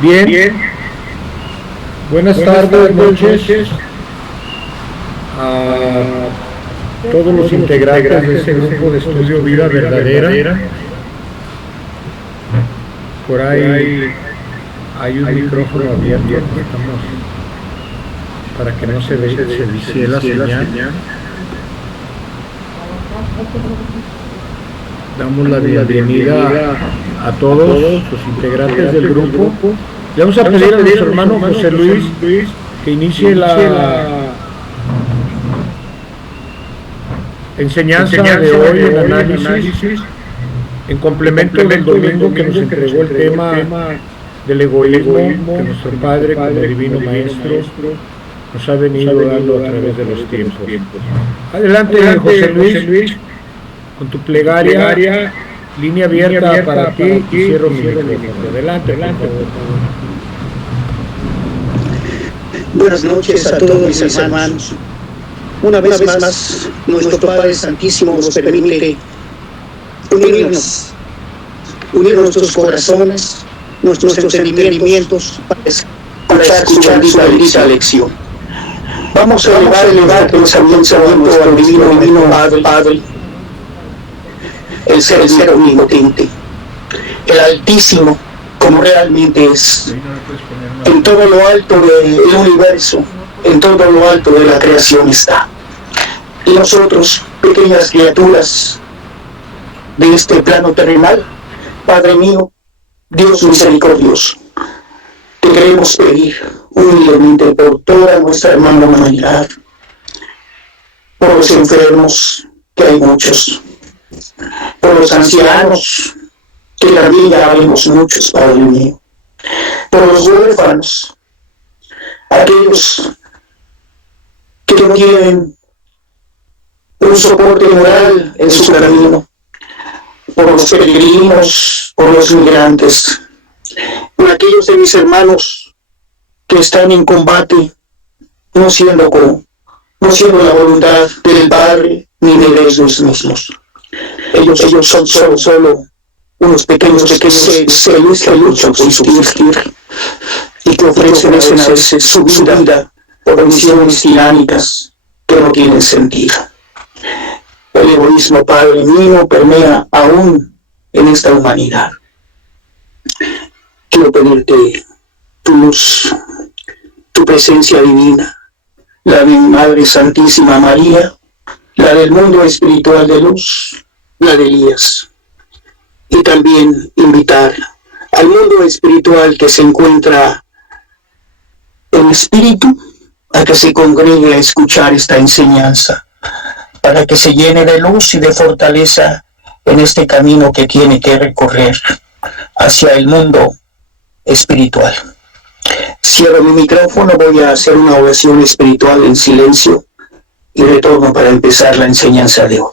Bien, buenas tardes, noches a todos los integrantes de este grupo de estudio Vida Verdadera. Por ahí hay un micrófono abierto, para que no se vicie la señal. Damos la bienvenida a todos los integrantes del grupo. Le vamos a pedir a nuestro hermano José Luis que inicie la enseñanza de hoy, el análisis, en complemento del domingo que nos entregó el tema del egoísmo que nuestro Padre, como Divino Maestro, nos ha venido dando a través de los tiempos. Adelante, José Luis, con tu plegaria, línea abierta para ti, y cierro mi micrófono. Adelante, por favor. Buenas noches a todos mis hermanos. Una vez más, nuestro Padre Santísimo nos permite unir nuestros corazones, nuestros entendimientos para escuchar su bendita lección. Vamos a elevar pensamiento a nuestro divino Padre, el ser omnipotente, el Altísimo, como realmente es, en todo lo alto del universo, en todo lo alto de la creación está. Y nosotros, pequeñas criaturas de este plano terrenal, Padre mío, Dios misericordioso, te queremos pedir humildemente por toda nuestra hermana humanidad, por los enfermos, que hay muchos, por los ancianos, que también ya vemos muchos, Padre mío, por los huérfanos, aquellos que no tienen un soporte moral en su camino, por los peregrinos, por los migrantes, por aquellos de mis hermanos que están en combate, no siendo la voluntad del Padre ni de ellos mismos. Ellos son solo unos pequeños seres que luchan por subsistir y que ofrecen a veces su vida por misiones tiránicas que no tienen sentido. El egoísmo, Padre mío, permea aún en esta humanidad. Quiero pedirte tu luz, tu presencia divina, la de mi Madre Santísima María, la del mundo espiritual de luz, la de Elías. Y también invitar al mundo espiritual que se encuentra en espíritu a que se congregue a escuchar esta enseñanza, para que se llene de luz y de fortaleza en este camino que tiene que recorrer hacia el mundo espiritual. Cierro mi micrófono, voy a hacer una oración espiritual en silencio y retorno para empezar la enseñanza de hoy.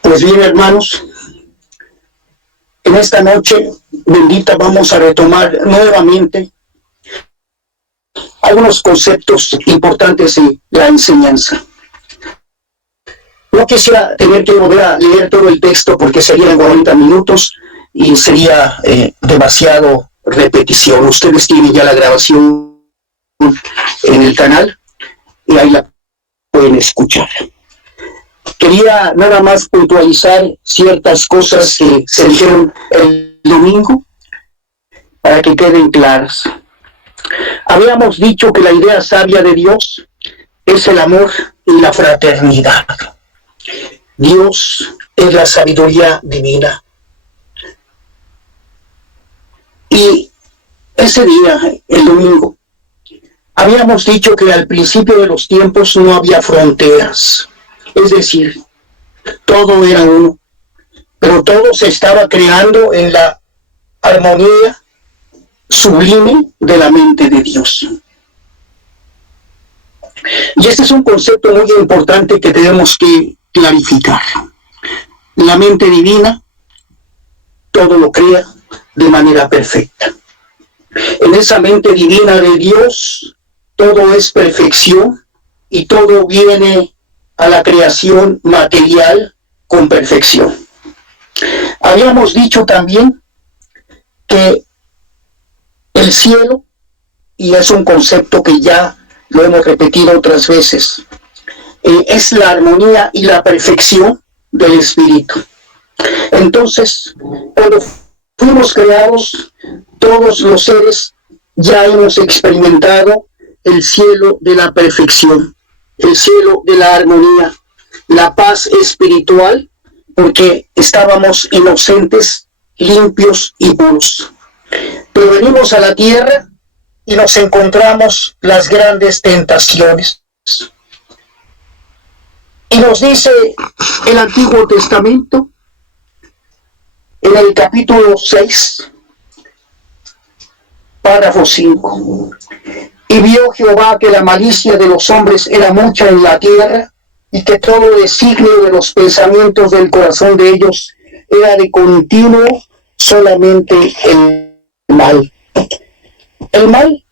Pues bien, hermanos, en esta noche bendita vamos a retomar nuevamente algunos conceptos importantes de la enseñanza. No quisiera tener que volver a leer todo el texto porque serían 40 minutos y sería demasiado repetición. Ustedes tienen ya la grabación en el canal y ahí la pueden escuchar. Quería nada más puntualizar ciertas cosas que se dijeron el domingo para que queden claras. Habíamos dicho que la idea sabia de Dios es el amor y la fraternidad. Dios es la sabiduría divina. Y ese día, el domingo, habíamos dicho que al principio de los tiempos no había fronteras. Es decir, todo era uno, pero todo se estaba creando en la armonía sublime de la mente de Dios. Y este es un concepto muy importante que tenemos que clarificar. La mente divina todo lo crea de manera perfecta. En esa mente divina de Dios todo es perfección y todo viene a la creación material con perfección. Habíamos dicho también que el cielo, y es un concepto que ya lo hemos repetido otras veces, es la armonía y la perfección del espíritu. Entonces, cuando fuimos creados, todos los seres ya hemos experimentado el cielo de la perfección, el cielo de la armonía, la paz espiritual, porque estábamos inocentes, limpios y puros. Pero venimos a la tierra y nos encontramos las grandes tentaciones. Y nos dice el Antiguo Testamento, en el capítulo 6, párrafo 5. Y vio Jehová que la malicia de los hombres era mucha en la tierra, y que todo designio de los pensamientos del corazón de ellos era de continuo solamente el mal. El mal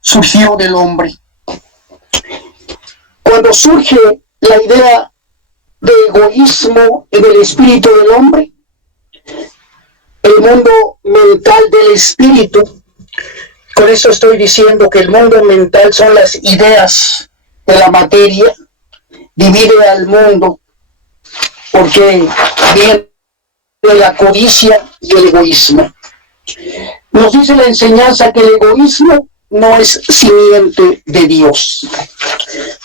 surgió del hombre. Cuando surge la idea de egoísmo en el espíritu del hombre, el mundo mental del espíritu, con eso estoy diciendo que el mundo mental son las ideas de la materia, divide al mundo porque viene de la codicia y el egoísmo. Nos dice la enseñanza que el egoísmo no es simiente de Dios.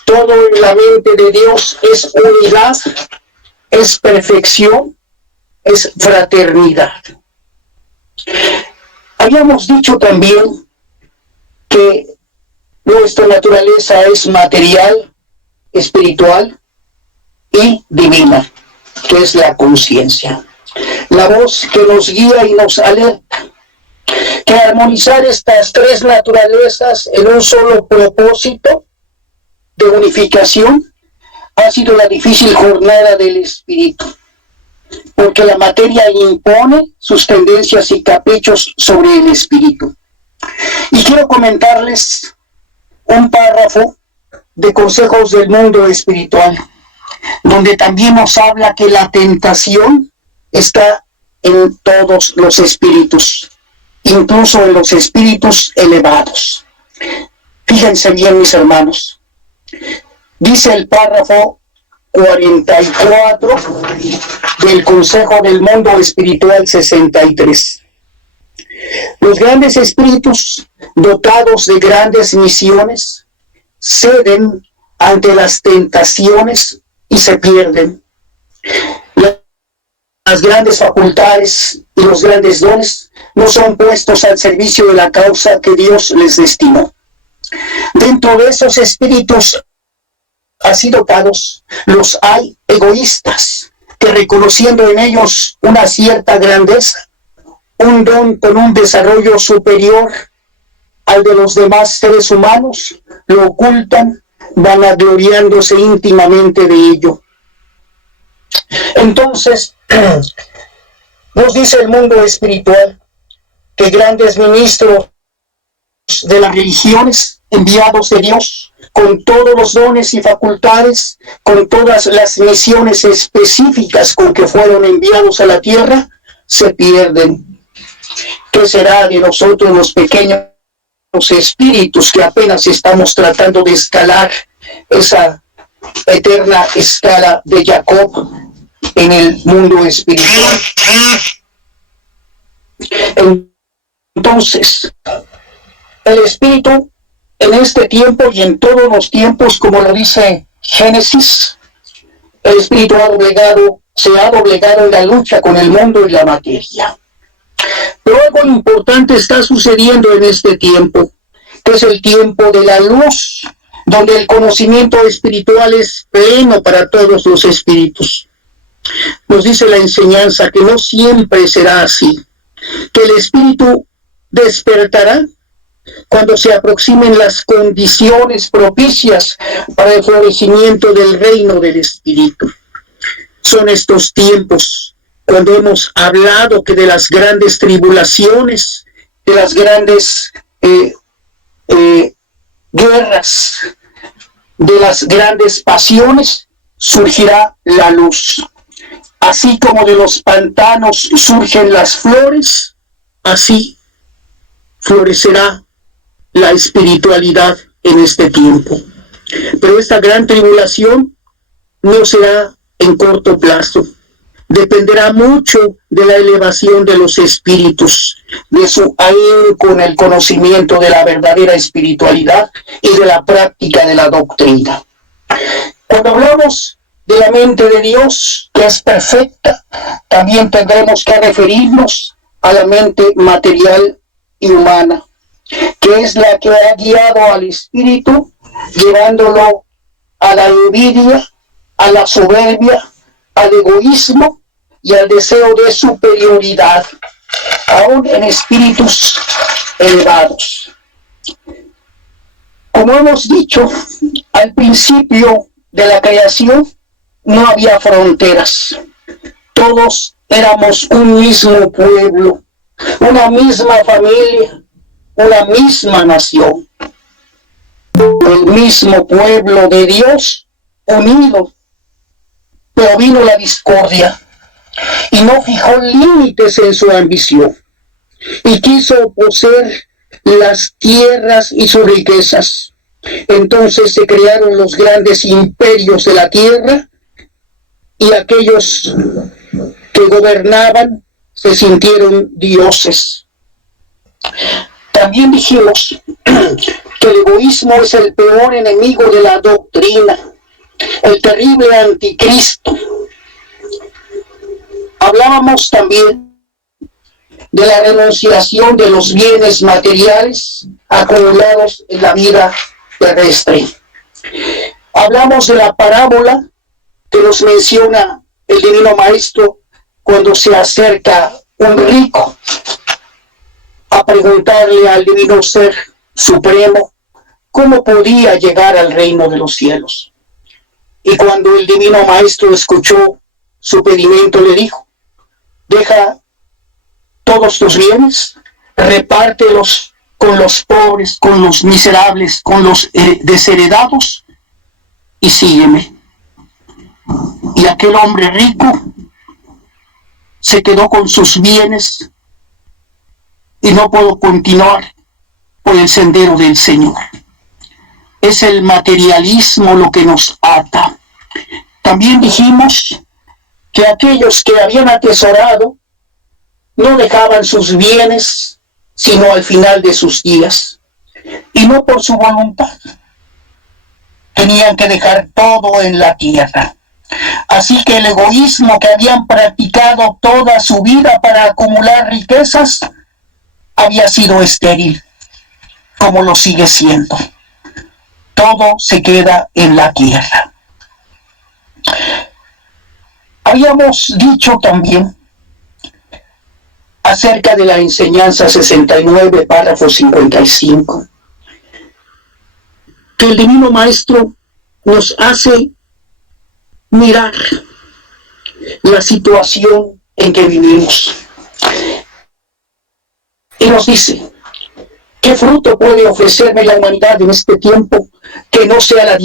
Todo en la mente de Dios es unidad, es perfección, es fraternidad. Habíamos dicho también que nuestra naturaleza es material, espiritual y divina, que es la conciencia. La voz que nos guía y nos alerta que armonizar estas tres naturalezas en un solo propósito de unificación ha sido la difícil jornada del espíritu, porque la materia impone sus tendencias y caprichos sobre el espíritu. Y quiero comentarles un párrafo de Consejos del Mundo Espiritual, donde también nos habla que la tentación está en todos los espíritus, incluso en los espíritus elevados. Fíjense bien, mis hermanos. Dice el párrafo 44 del Consejo del Mundo Espiritual 63. Los grandes espíritus, dotados de grandes misiones, ceden ante las tentaciones y se pierden. Las grandes facultades y los grandes dones no son puestos al servicio de la causa que Dios les destinó. Dentro de esos espíritus así dotados, los hay egoístas, que reconociendo en ellos una cierta grandeza, un don con un desarrollo superior al de los demás seres humanos, lo ocultan, vanagloriándose íntimamente de ello. Entonces, nos dice el mundo espiritual que grandes ministros de las religiones, enviados de Dios, con todos los dones y facultades, con todas las misiones específicas con que fueron enviados a la tierra, se pierden. ¿Qué será de nosotros los pequeños espíritus que apenas estamos tratando de escalar esa eterna escala de Jacob en el mundo espiritual. Entonces, el espíritu en este tiempo y en todos los tiempos, como lo dice Génesis, el espíritu se ha doblegado en la lucha con el mundo y la materia. Pero algo importante está sucediendo en este tiempo, que es el tiempo de la luz, donde el conocimiento espiritual es pleno para todos los espíritus. Nos dice la enseñanza que no siempre será así, que el espíritu despertará cuando se aproximen las condiciones propicias para el florecimiento del reino del espíritu. Son estos tiempos cuando hemos hablado que de las grandes tribulaciones, de las grandes guerras, de las grandes pasiones, surgirá la luz. Así como de los pantanos surgen las flores, así florecerá la espiritualidad en este tiempo. Pero esta gran tribulación no será en corto plazo. Dependerá mucho de la elevación de los espíritus, de su ahínco en el conocimiento de la verdadera espiritualidad y de la práctica de la doctrina. Cuando hablamos de la mente de Dios, que es perfecta, también tendremos que referirnos a la mente material y humana, que es la que ha guiado al espíritu, llevándolo a la envidia, a la soberbia, al egoísmo y al deseo de superioridad, aún en espíritus elevados. Como hemos dicho, al principio de la creación no había fronteras. Todos éramos un mismo pueblo, una misma familia, una misma nación. El mismo pueblo de Dios unido. Pero vino la discordia y no fijó límites en su ambición y quiso poseer las tierras y sus riquezas. Entonces se crearon los grandes imperios de la tierra y aquellos que gobernaban se sintieron dioses. También dijimos que el egoísmo es el peor enemigo de la doctrina, el terrible anticristo. Hablábamos también de la renunciación de los bienes materiales acumulados en la vida terrestre. Hablamos de la parábola que nos menciona el Divino Maestro cuando se acerca un rico a preguntarle al Divino Ser Supremo cómo podía llegar al reino de los cielos. Y cuando el Divino Maestro escuchó su pedimento, le dijo: deja todos tus bienes, repártelos con los pobres, con los miserables, con los desheredados, y sígueme. Y aquel hombre rico se quedó con sus bienes y no pudo continuar por el sendero del Señor. Es el materialismo lo que nos ata. También dijimos que aquellos que habían atesorado no dejaban sus bienes sino al final de sus días, y no por su voluntad. Tenían que dejar todo en la tierra. Así que el egoísmo que habían practicado toda su vida para acumular riquezas había sido estéril, como lo sigue siendo. Todo se queda en la tierra. Habíamos dicho también acerca de la enseñanza 69, párrafo 55, que el Divino Maestro nos hace mirar la situación en que vivimos. Y nos dice: ¿qué fruto puede ofrecerme la humanidad en este tiempo que no sea la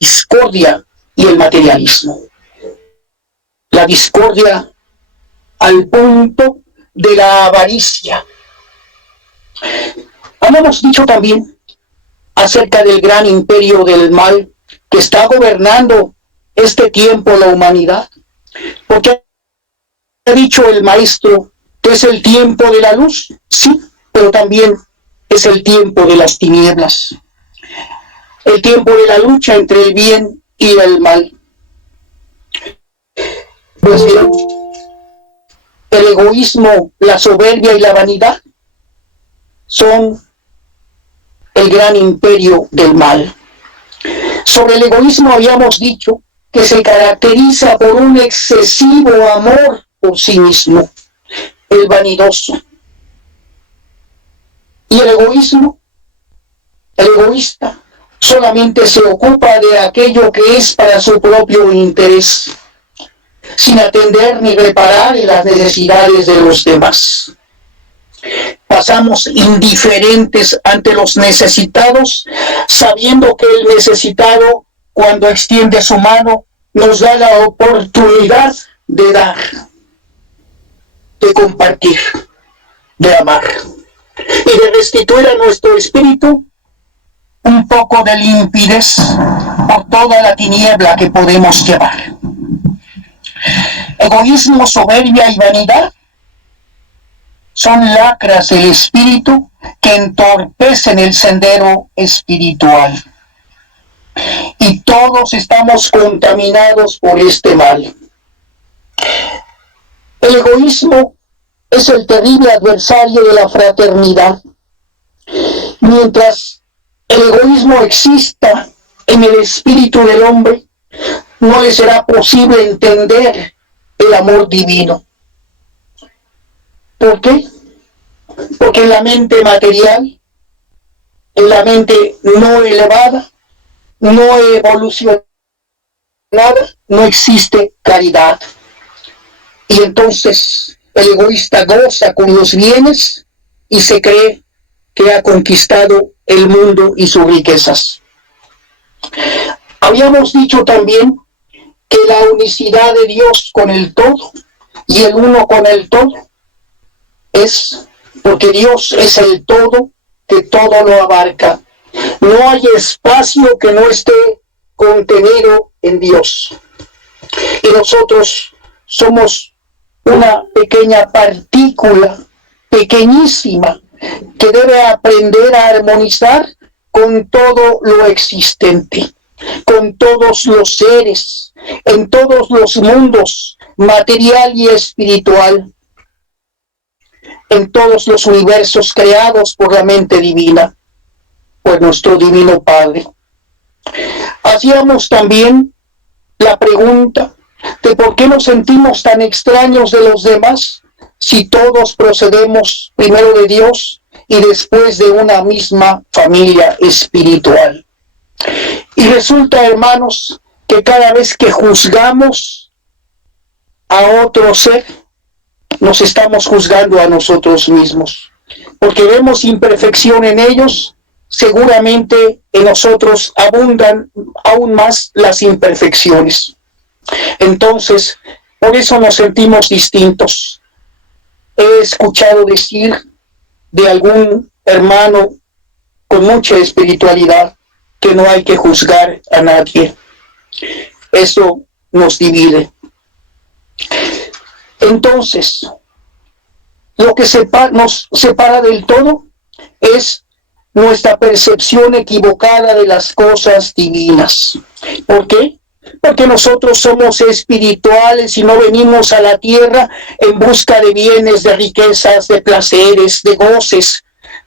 discordia y el materialismo? La discordia al punto de la avaricia. Habíamos dicho también acerca del gran imperio del mal que está gobernando este tiempo la humanidad, porque ha dicho el maestro que es el tiempo de la luz, sí, pero también es el tiempo de las tinieblas, el tiempo de la lucha entre el bien y el mal. Pues bien, el egoísmo, la soberbia y la vanidad son el gran imperio del mal. Sobre el egoísmo habíamos dicho que se caracteriza por un excesivo amor por sí mismo, el vanidoso. Y el egoísmo, el egoísta, solamente se ocupa de aquello que es para su propio interés, sin atender ni reparar en las necesidades de los demás. Pasamos indiferentes ante los necesitados, sabiendo que el necesitado, cuando extiende su mano, nos da la oportunidad de dar, de compartir, de amar y de restituir a nuestro espíritu un poco de limpidez por toda la tiniebla que podemos llevar. Egoísmo, soberbia y vanidad son lacras del espíritu que entorpecen el sendero espiritual. Y todos estamos contaminados por este mal. El egoísmo es el terrible adversario de la fraternidad. Mientras el egoísmo exista en el espíritu del hombre, no le será posible entender el amor divino. ¿Por qué? Porque en la mente material, en la mente no elevada, no evolucionada, no existe caridad. Y entonces el egoísta goza con los bienes y se cree que ha conquistado el mundo y sus riquezas. Habíamos dicho también que la unicidad de Dios con el todo y el uno con el todo es porque Dios es el todo que todo lo abarca. No hay espacio que no esté contenido en Dios. Y nosotros somos una pequeña partícula, pequeñísima, que debe aprender a armonizar con todo lo existente, con todos los seres, en todos los mundos, material y espiritual, en todos los universos creados por la mente divina, por nuestro Divino Padre. Hacíamos también la pregunta de por qué nos sentimos tan extraños de los demás si todos procedemos primero de Dios y después de una misma familia espiritual. Y resulta, hermanos, que cada vez que juzgamos a otro ser, nos estamos juzgando a nosotros mismos, porque vemos imperfección en ellos. Seguramente en nosotros abundan aún más las imperfecciones. Entonces, por eso nos sentimos distintos. He escuchado decir de algún hermano con mucha espiritualidad que no hay que juzgar a nadie. Eso nos divide. Entonces, lo que nos separa del todo es nuestra percepción equivocada de las cosas divinas. ¿Por qué? Porque nosotros somos espirituales y no venimos a la tierra en busca de bienes, de riquezas, de placeres, de goces,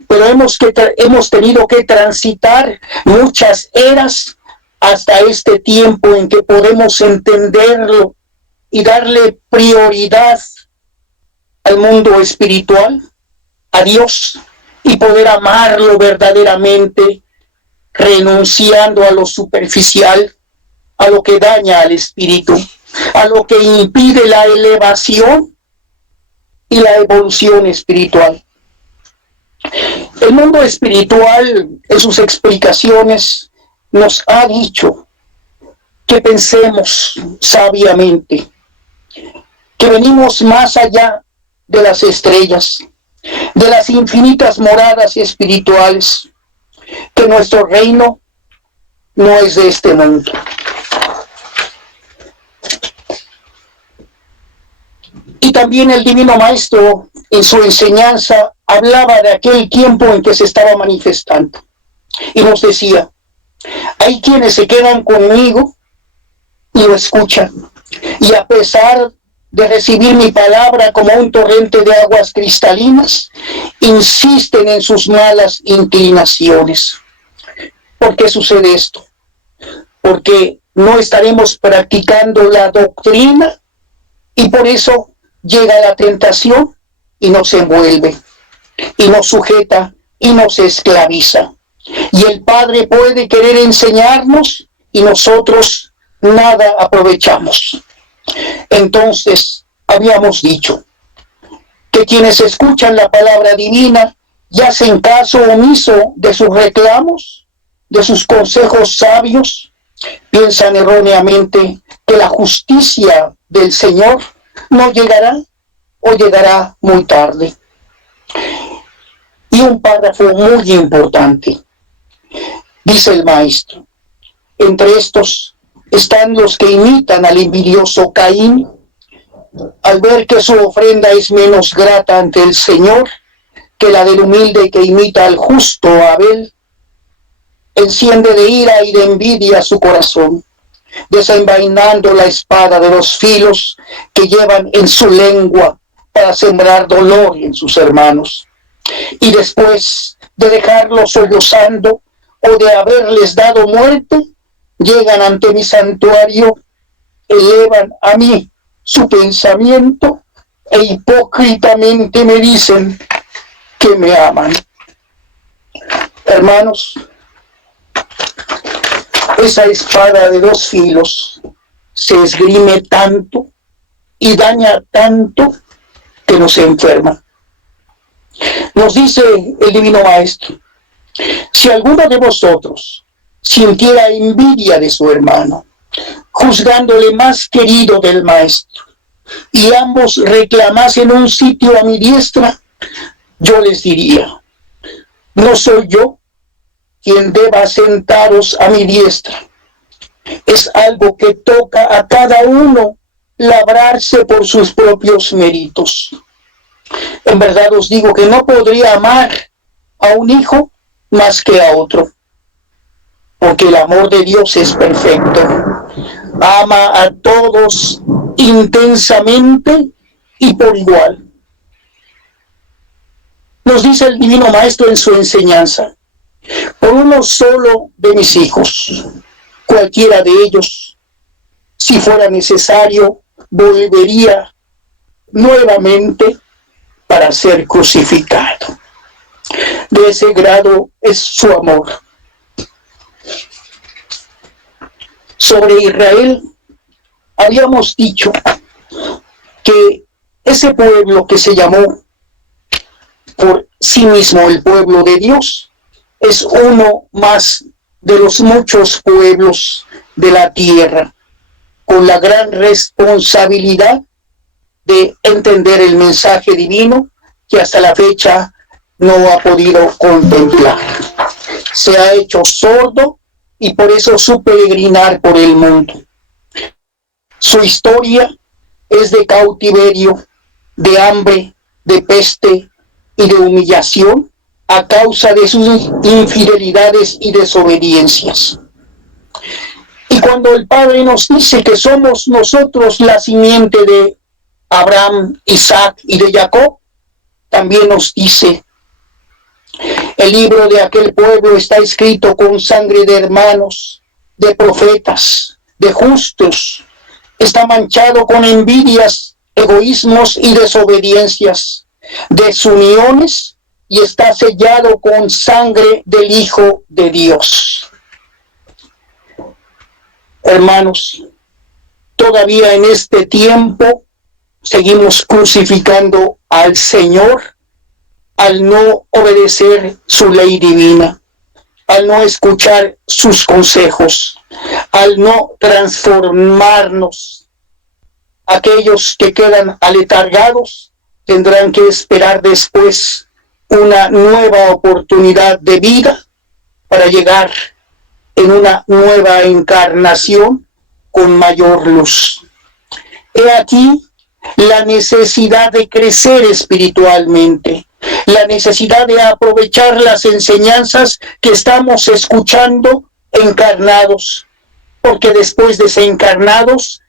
pero hemos tenido que transitar muchas eras hasta este tiempo en que podemos entenderlo y darle prioridad al mundo espiritual, a Dios, y poder amarlo verdaderamente, renunciando a lo superficial, a lo que daña al espíritu, a lo que impide la elevación y la evolución espiritual. El mundo espiritual, en sus explicaciones, nos ha dicho que pensemos sabiamente, que venimos más allá de las estrellas, de las infinitas moradas espirituales, que nuestro reino no es de este mundo. Y también el Divino Maestro, en su enseñanza, hablaba de aquel tiempo en que se estaba manifestando. Y nos decía, hay quienes se quedan conmigo y lo escuchan. Y a pesar de recibir mi palabra como un torrente de aguas cristalinas, insisten en sus malas inclinaciones. ¿Por qué sucede esto? Porque no estaremos practicando la doctrina y por eso llega la tentación y nos envuelve, y nos sujeta y nos esclaviza. Y el Padre puede querer enseñarnos y nosotros nada aprovechamos. Entonces, habíamos dicho que quienes escuchan la palabra divina y hacen caso omiso de sus reclamos, de sus consejos sabios, piensan erróneamente que la justicia del Señor no llegará o llegará muy tarde. Y un párrafo muy importante. Dice el maestro, entre estos están los que imitan al envidioso Caín, al ver que su ofrenda es menos grata ante el Señor que la del humilde que imita al justo Abel, enciende de ira y de envidia su corazón, desenvainando la espada de los filos que llevan en su lengua para sembrar dolor en sus hermanos. Y después de dejarlos sollozando o de haberles dado muerte, llegan ante mi santuario, elevan a mí su pensamiento e hipócritamente me dicen que me aman. Hermanos, esa espada de dos filos se esgrime tanto y daña tanto que nos enferma. Nos dice el Divino Maestro, si alguno de vosotros sintiera envidia de su hermano, juzgándole más querido del Maestro, y ambos reclamasen un sitio a mi diestra, yo les diría, no soy yo quien deba sentaros a mi diestra. Es algo que toca a cada uno labrarse por sus propios méritos. En verdad os digo que no podría amar a un hijo más que a otro, porque el amor de Dios es perfecto. Ama a todos intensamente y por igual. Nos dice el Divino Maestro en su enseñanza, por uno solo de mis hijos, cualquiera de ellos, si fuera necesario, volvería nuevamente para ser crucificado. De ese grado es su amor. Sobre Israel, habíamos dicho que ese pueblo que se llamó por sí mismo el pueblo de Dios, es uno más de los muchos pueblos de la tierra, con la gran responsabilidad de entender el mensaje divino que hasta la fecha no ha podido contemplar. Se ha hecho sordo y por eso su peregrinar por el mundo. Su historia es de cautiverio, de hambre, de peste y de humillación a causa de sus infidelidades y desobediencias. Y cuando el Padre nos dice que somos nosotros la simiente de Abraham, Isaac y de Jacob, también nos dice, el libro de aquel pueblo está escrito con sangre de hermanos, de profetas, de justos, está manchado con envidias, egoísmos y desobediencias, desuniones, y está sellado con sangre del Hijo de Dios. Hermanos, todavía en este tiempo seguimos crucificando al Señor al no obedecer su ley divina, al no escuchar sus consejos, al no transformarnos. Aquellos que quedan aletargados tendrán que esperar después una nueva oportunidad de vida para llegar en una nueva encarnación con mayor luz. He aquí la necesidad de crecer espiritualmente, la necesidad de aprovechar las enseñanzas que estamos escuchando encarnados, porque después de ser encarnados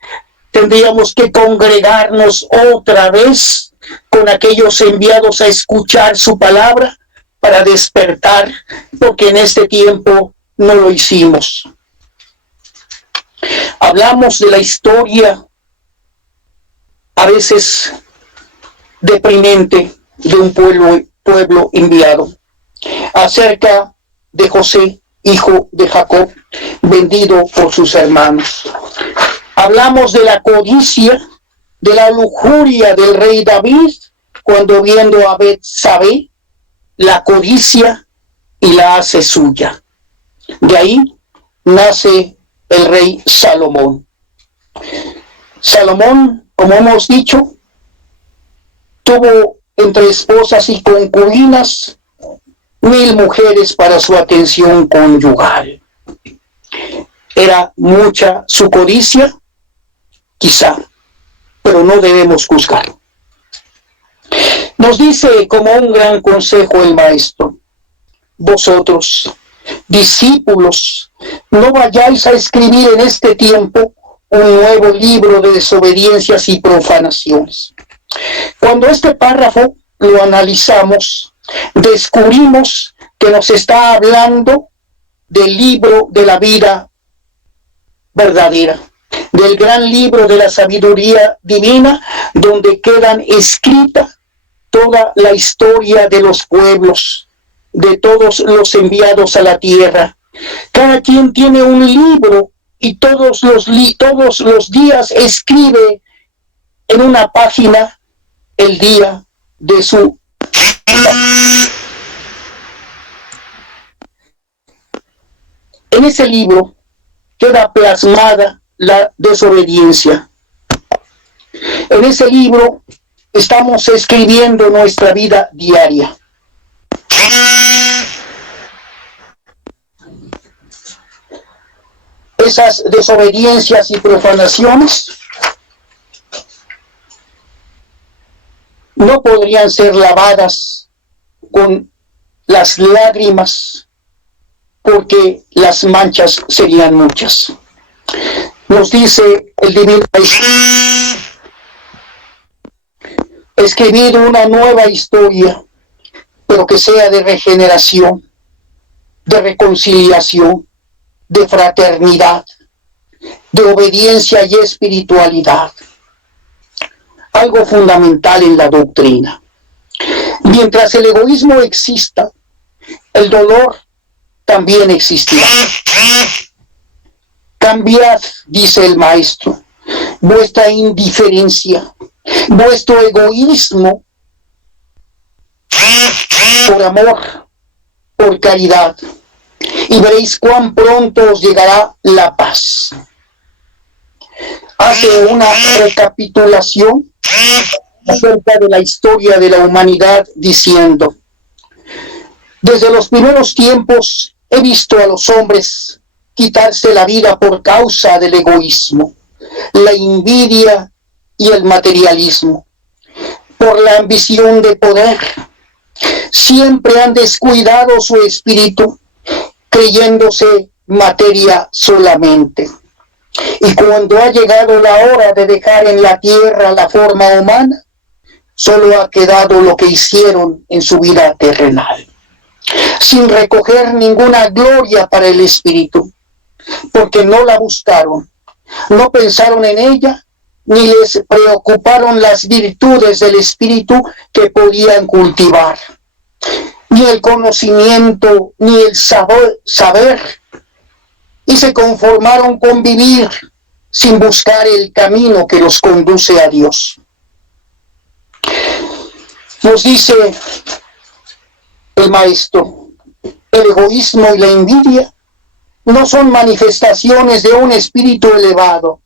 tendríamos que congregarnos otra vez con aquellos enviados a escuchar su palabra para despertar, porque en este tiempo no lo hicimos. Hablamos de la historia a veces deprimente de un pueblo enviado, acerca de José, hijo de Jacob, vendido por sus hermanos. Hablamos de la codicia, de la lujuria del rey David, cuando viendo a Betsabé, la codicia y la hace suya. De ahí nace el rey Salomón. Salomón, como hemos dicho, tuvo entre esposas y concubinas 1000 mujeres para su atención conyugal. ¿Era mucha su codicia? Quizá, pero no debemos juzgar. Nos dice como un gran consejo el maestro: vosotros, discípulos, no vayáis a escribir en este tiempo un nuevo libro de desobediencias y profanaciones. Cuando este párrafo lo analizamos, descubrimos que nos está hablando del libro de la vida verdadera, del gran libro de la sabiduría divina, donde quedan escrita toda la historia de los pueblos, de todos los enviados a la tierra. Cada quien tiene un libro y todos los días escribe en una página el día de su vida. En ese libro queda plasmada la desobediencia. En ese libro estamos escribiendo nuestra vida diaria. Esas desobediencias y profanaciones no podrían ser lavadas con las lágrimas, porque las manchas serían muchas. Nos dice el Divino Maestro: escribid una nueva historia, pero que sea de regeneración, de reconciliación, de fraternidad, de obediencia y espiritualidad. Algo fundamental en la doctrina. Mientras el egoísmo exista, el dolor también existirá. Cambiad, dice el maestro, vuestra indiferencia, vuestro egoísmo, por amor, por caridad, y veréis cuán pronto os llegará la paz. Hace una recapitulación acerca de la historia de la humanidad diciendo: desde los primeros tiempos he visto a los hombres quitarse la vida por causa del egoísmo, la envidia y el materialismo, por la ambición de poder. Siempre han descuidado su espíritu, creyéndose materia solamente. Y cuando ha llegado la hora de dejar en la tierra la forma humana, solo ha quedado lo que hicieron en su vida terrenal, sin recoger ninguna gloria para el espíritu, porque no la buscaron, no pensaron en ella, ni les preocuparon las virtudes del espíritu que podían cultivar, ni el conocimiento, ni el saber, y se conformaron con vivir sin buscar el camino que los conduce a Dios. Nos dice el maestro: el egoísmo y la envidia no son manifestaciones de un espíritu elevado.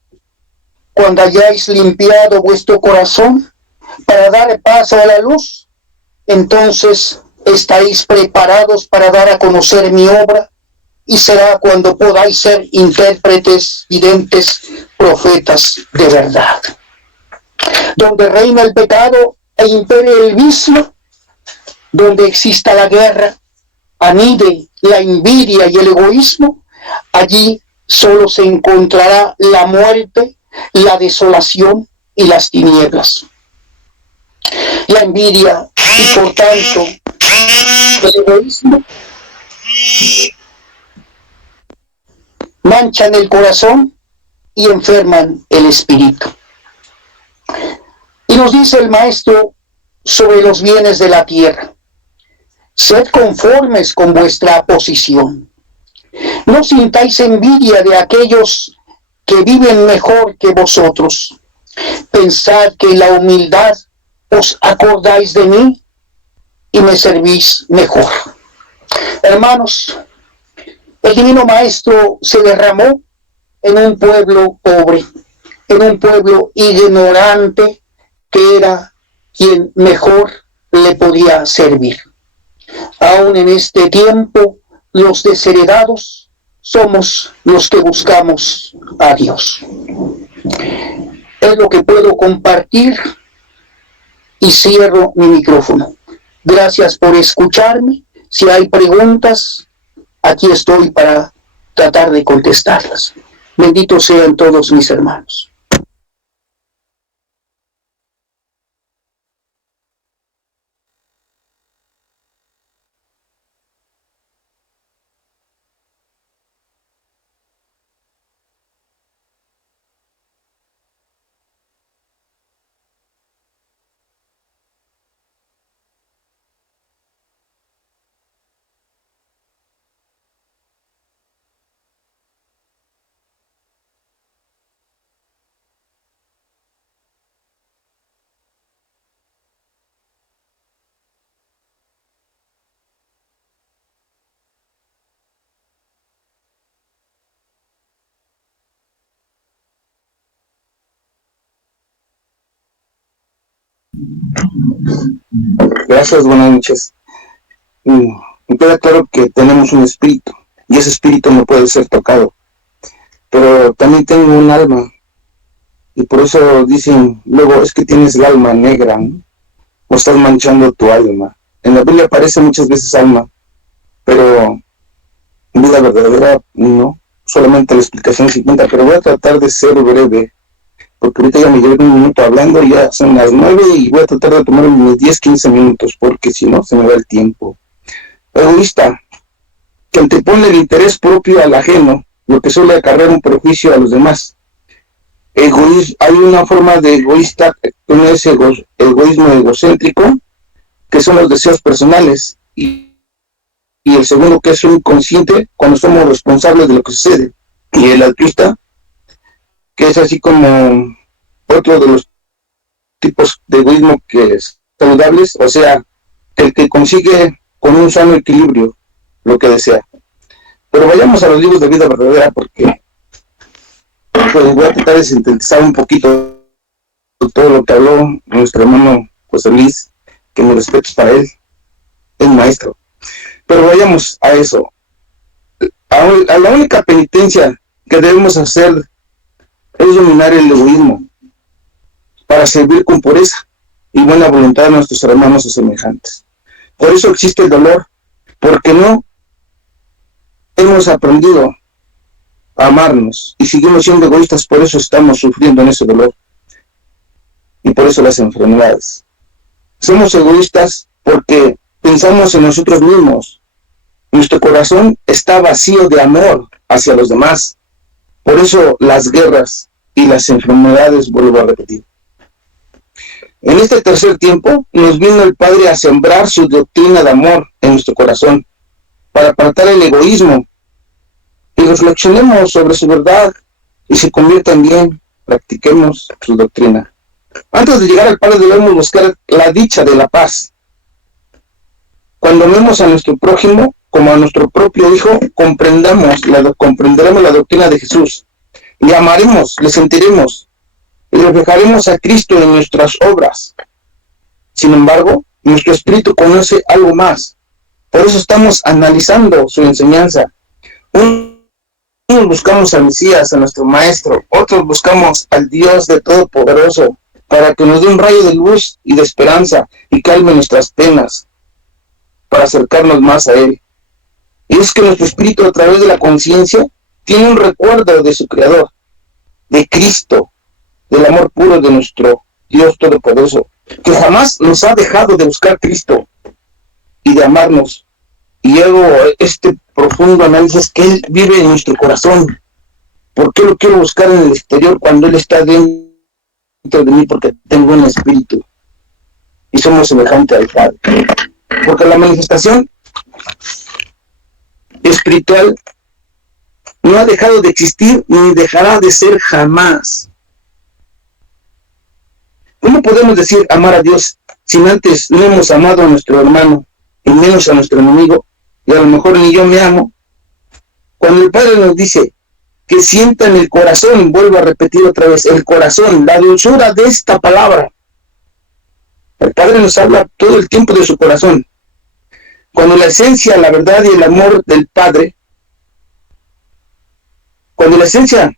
Cuando hayáis limpiado vuestro corazón para dar paso a la luz, entonces estáis preparados para dar a conocer mi obra y será cuando podáis ser intérpretes, videntes, profetas de verdad. Donde reina el pecado e impere el vicio, donde exista la guerra, anide la envidia y el egoísmo, allí solo se encontrará la muerte, la desolación y las tinieblas. La envidia y por tanto el egoísmo manchan el corazón y enferman el espíritu. Y nos dice el Maestro sobre los bienes de la tierra: sed conformes con vuestra posición. No sintáis envidia de aquellos que viven mejor que vosotros. Pensad que en la humildad os acordáis de mí y me servís mejor. Hermanos, el Divino Maestro se derramó en un pueblo pobre, en un pueblo ignorante, que era quien mejor le podía servir. Aún en este tiempo, los desheredados somos los que buscamos a Dios. Es lo que puedo compartir y cierro mi micrófono. Gracias por escucharme. Si hay preguntas, aquí estoy para tratar de contestarlas. Benditos sean todos mis hermanos. Gracias, buenas noches. Me queda claro que tenemos un espíritu y ese espíritu no puede ser tocado, pero también tengo un alma y por eso dicen luego es que tienes el alma negra, ¿no? O estás manchando tu alma. En la Biblia aparece muchas veces alma, pero en vida verdadera no, solamente la explicación 50, pero voy a tratar de ser breve porque ahorita ya me llevo un minuto hablando, ya son las 9 y voy a tratar de tomar unos 10-15 minutos, porque si no, se me va el tiempo. Egoísta, que antepone el interés propio al ajeno, lo que suele acarrear un perjuicio a los demás. Hay una forma de egoísta, uno es egoísmo egocéntrico, que son los deseos personales, y el segundo que es un inconsciente, cuando somos responsables de lo que sucede. Y el altruista, que es así como otro de los tipos de egoísmo que es saludables, o sea, el que consigue con un sano equilibrio lo que desea. Pero vayamos a los libros de vida verdadera, porque pues, voy a tratar de sintetizar un poquito todo lo que habló nuestro hermano José Luis, que mis respetos para él, es maestro. Pero vayamos a eso. A la única penitencia que debemos hacer es dominar el egoísmo para servir con pureza y buena voluntad a nuestros hermanos y semejantes. Por eso existe el dolor, porque no hemos aprendido a amarnos y seguimos siendo egoístas, por eso estamos sufriendo en ese dolor y por eso las enfermedades. Somos egoístas porque pensamos en nosotros mismos. Nuestro corazón está vacío de amor hacia los demás. Por eso las guerras y las enfermedades, vuelvo a repetir. En este tercer tiempo nos vino el Padre a sembrar su doctrina de amor en nuestro corazón, para apartar el egoísmo, y reflexionemos sobre su verdad, y se convierta en bien, practiquemos su doctrina. Antes de llegar al Padre debemos buscar la dicha de la paz. Cuando amemos a nuestro prójimo como a nuestro propio Hijo, comprenderemos la doctrina de Jesús. Le amaremos, le sentiremos y reflejaremos a Cristo en nuestras obras. Sin embargo, nuestro espíritu conoce algo más. Por eso estamos analizando su enseñanza, Unos buscamos al Mesías, a nuestro Maestro, otros buscamos al Dios de Todopoderoso, para que nos dé un rayo de luz y de esperanza y calme nuestras penas, para acercarnos más a Él. Y es que nuestro espíritu, a través de la conciencia, tiene un recuerdo de su Creador, de Cristo, del amor puro de nuestro Dios Todopoderoso, que jamás nos ha dejado de buscar Cristo y de amarnos. Y hago este profundo análisis que Él vive en nuestro corazón. ¿Por qué lo quiero buscar en el exterior cuando Él está dentro de mí? Porque tengo un espíritu y somos semejantes al Padre. Porque la manifestación espiritual no ha dejado de existir ni dejará de ser jamás. ¿Cómo podemos decir amar a Dios si antes no hemos amado a nuestro hermano y menos a nuestro enemigo? Y a lo mejor ni yo me amo. Cuando el Padre nos dice que sienta en el corazón, vuelvo a repetir otra vez, el corazón, la dulzura de esta palabra. El Padre nos habla todo el tiempo de su corazón. Cuando la esencia, la verdad y el amor del Padre, cuando la esencia,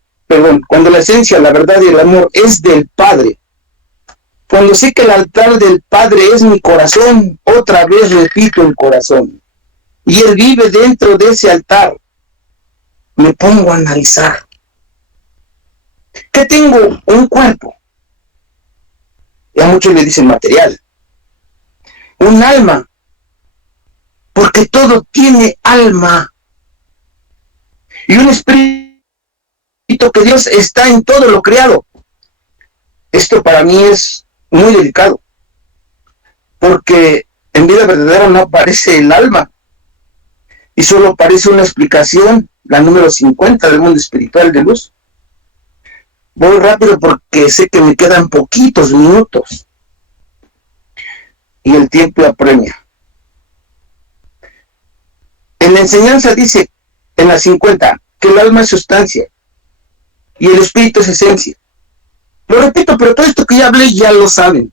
la verdad y el amor es del Padre, cuando sé que el altar del Padre es mi corazón, otra vez repito el corazón, y Él vive dentro de ese altar, me pongo a analizar. ¿Qué tengo? Un cuerpo. Y a muchos le dicen material. Un alma. Porque todo tiene alma. Y un espíritu que Dios está en todo lo creado. Esto para mí es muy delicado. Porque en vida verdadera no aparece el alma. Y solo aparece una explicación, la número 50 del mundo espiritual de luz. Voy rápido porque sé que me quedan poquitos minutos. Y el tiempo apremia. En la enseñanza dice, en la 50, que el alma es sustancia y el espíritu es esencia. Lo repito, pero todo esto que ya hablé ya lo saben.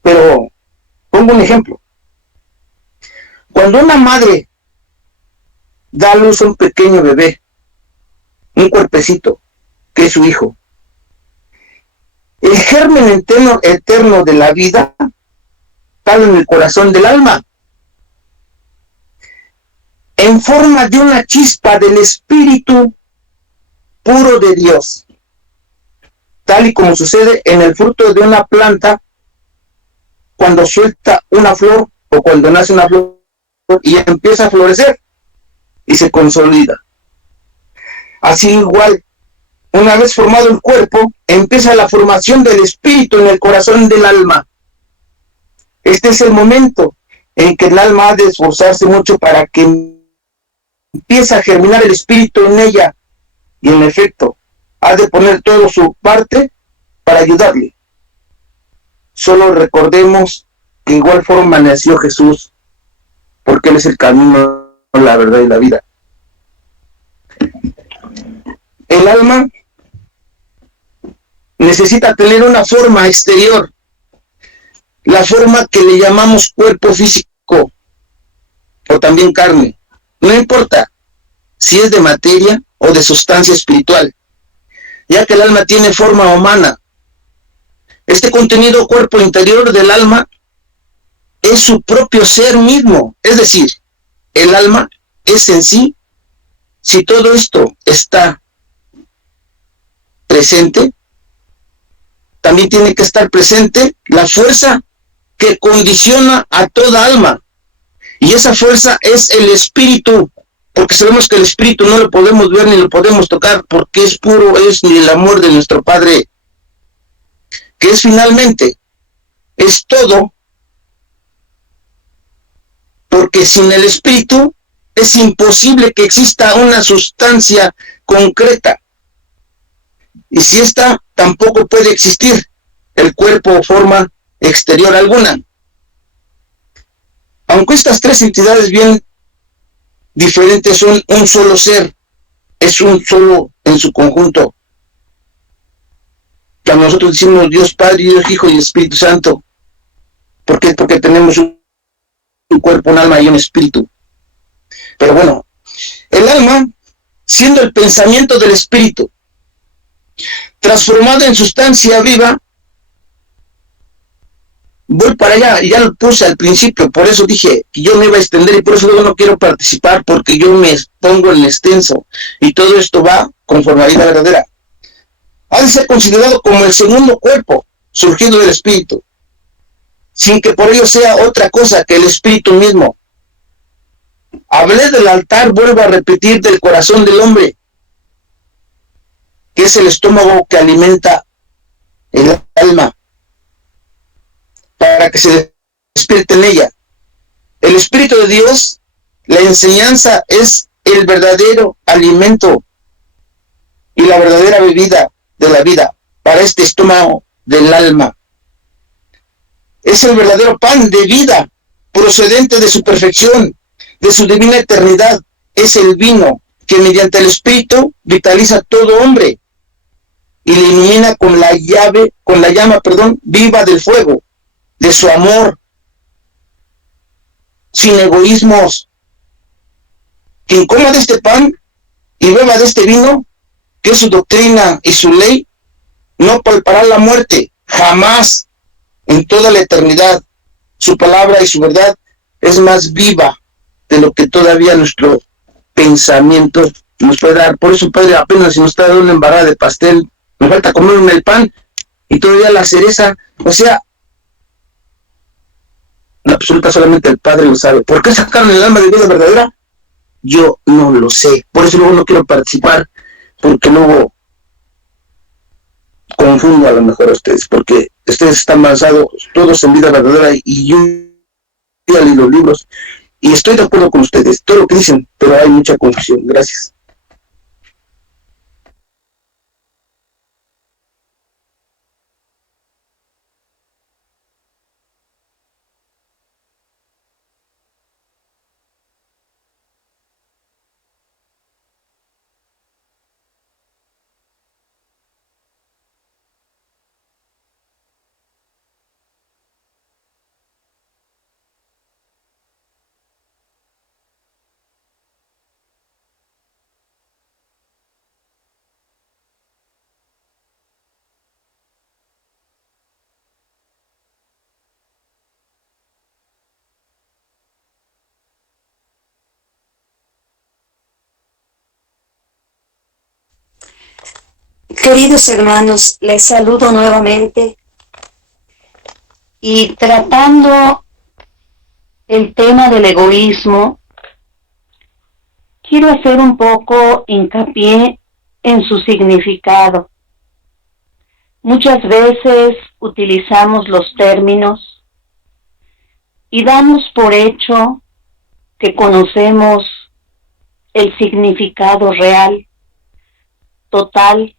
Pero pongo un ejemplo. Cuando una madre da a luz a un pequeño bebé, un cuerpecito, que es su hijo, el germen eterno de la vida está en el corazón del alma, en forma de una chispa del espíritu puro de Dios, tal y como sucede en el fruto de una planta cuando suelta una flor o cuando nace una flor y empieza a florecer y se consolida. Así igual, una vez formado el cuerpo, empieza la formación del espíritu en el corazón del alma. Este es el momento en que el alma ha de esforzarse mucho para que empiece a germinar el espíritu en ella, y en efecto, ha de poner todo su parte para ayudarle. Solo recordemos que de igual forma nació Jesús, porque Él es el camino, la verdad y la vida. El alma necesita tener una forma exterior, la forma que le llamamos cuerpo físico, o también carne. No importa si es de materia o de sustancia espiritual, ya que el alma tiene forma humana. Este contenido cuerpo interior del alma es su propio ser mismo, es decir, el alma es en sí. Si todo esto está presente, también tiene que estar presente la fuerza que condiciona a toda alma, y esa fuerza es el espíritu, porque sabemos que el espíritu no lo podemos ver ni lo podemos tocar, porque es puro, es el amor de nuestro Padre, que es finalmente, es todo, porque sin el espíritu es imposible que exista una sustancia concreta, y si esta tampoco puede existir el cuerpo o forma exterior alguna. Aunque estas tres entidades bien diferentes son un solo ser, es un solo en su conjunto. Cuando nosotros decimos Dios Padre, Dios Hijo y Espíritu Santo, ¿por qué? Porque tenemos un cuerpo, un alma y un espíritu. Pero bueno, El alma, siendo el pensamiento del espíritu, transformado en sustancia viva. Voy para allá, ya lo puse al principio, por eso dije que yo me iba a extender y por eso luego no quiero participar, porque yo me pongo en extenso y todo esto va conforme a vida verdadera. Ha de ser considerado como el segundo cuerpo surgido del espíritu, sin que por ello sea otra cosa que el espíritu mismo. Hablé del altar, vuelvo a repetir, del corazón del hombre, que es el estómago que alimenta el alma, para que se despierte en ella. El Espíritu de Dios, la enseñanza es el verdadero alimento y la verdadera bebida de la vida para este estómago del alma. Es el verdadero pan de vida procedente de su perfección, de su divina eternidad. Es el vino que mediante el Espíritu vitaliza a todo hombre y le ilumina con la llama viva del fuego, de su amor, sin egoísmos. Quien coma de este pan y beba de este vino, que es su doctrina y su ley, no palpará la muerte, jamás, en toda la eternidad. Su palabra y su verdad es más viva de lo que todavía nuestro pensamiento nos puede dar. Por eso, Padre, apenas si nos está dando una embarrada de pastel, me falta comerme el pan y todavía la cereza, o sea, la absoluta solamente el Padre lo sabe. ¿Por qué sacaron el alma de vida verdadera? Yo no lo sé. Por eso luego no quiero participar, porque luego confundo a lo mejor a ustedes, porque ustedes están basados todos en vida verdadera y yo ya leí los libros y estoy de acuerdo con ustedes, todo lo que dicen, pero hay mucha confusión. Gracias. Queridos hermanos, les saludo nuevamente y tratando el tema del egoísmo, quiero hacer un poco hincapié en su significado. Muchas veces utilizamos los términos y damos por hecho que conocemos el significado real, total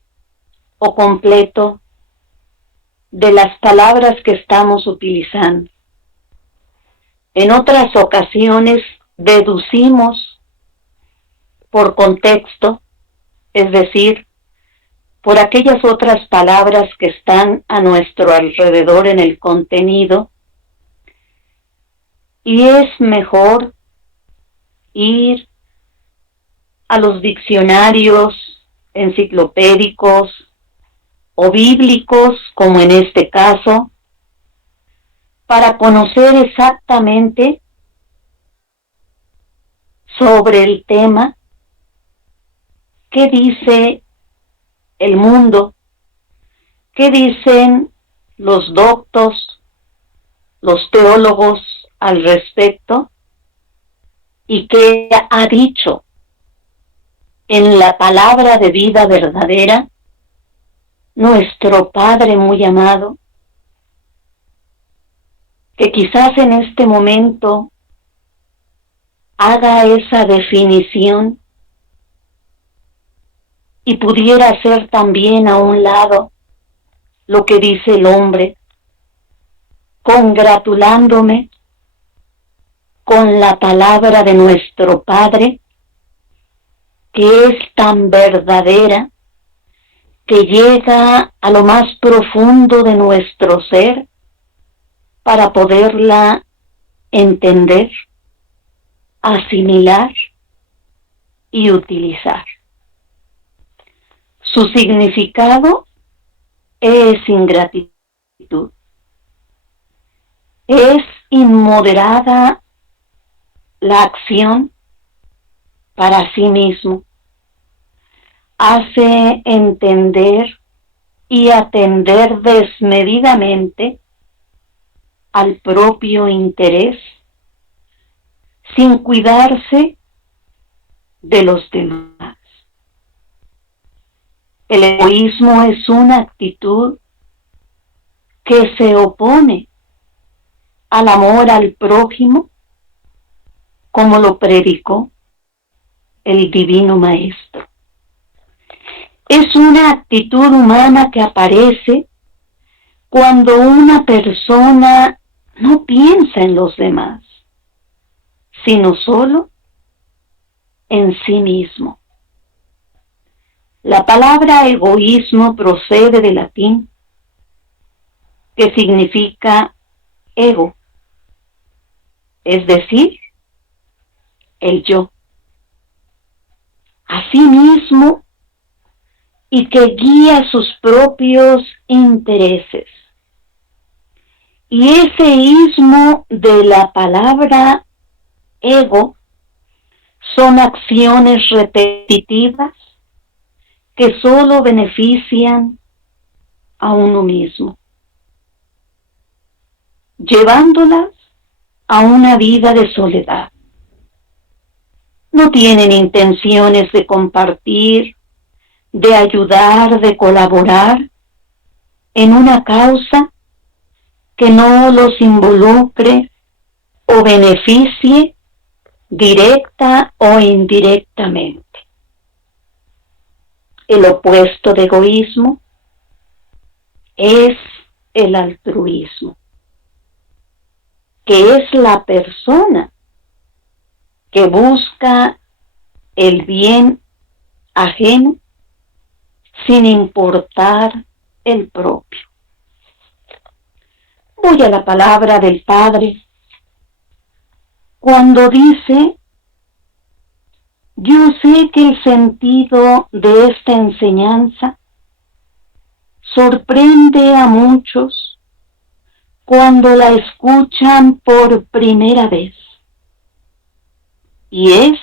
o completo de las palabras que estamos utilizando. En otras ocasiones deducimos por contexto, es decir, por aquellas otras palabras que están a nuestro alrededor en el contenido, y es mejor ir a los diccionarios enciclopédicos o bíblicos, como en este caso, para conocer exactamente sobre el tema, qué dice el mundo, qué dicen los doctos, los teólogos al respecto, y qué ha dicho en la palabra de vida verdadera nuestro Padre muy amado, que quizás en este momento haga esa definición y pudiera hacer también a un lado lo que dice el hombre, congratulándome con la palabra de nuestro Padre, que es tan verdadera, que llega a lo más profundo de nuestro ser para poderla entender, asimilar y utilizar. Su significado es ingratitud. Es inmoderada la acción para sí mismo. Hace entender y atender desmedidamente al propio interés sin cuidarse de los demás. El egoísmo es una actitud que se opone al amor al prójimo, como lo predicó el Divino Maestro. Es una actitud humana que aparece cuando una persona no piensa en los demás, sino solo en sí mismo. La palabra egoísmo procede del latín, que significa ego, es decir, el yo. Asimismo, y que guía sus propios intereses. Y ese ismo de la palabra ego son acciones repetitivas que solo benefician a uno mismo, llevándolas a una vida de soledad. No tienen intenciones de compartir, de ayudar, de colaborar en una causa que no los involucre o beneficie directa o indirectamente. El opuesto de egoísmo es el altruismo, que es la persona que busca el bien ajeno sin importar el propio. Voy a la palabra del Padre cuando dice: yo sé que el sentido de esta enseñanza sorprende a muchos cuando la escuchan por primera vez. Y es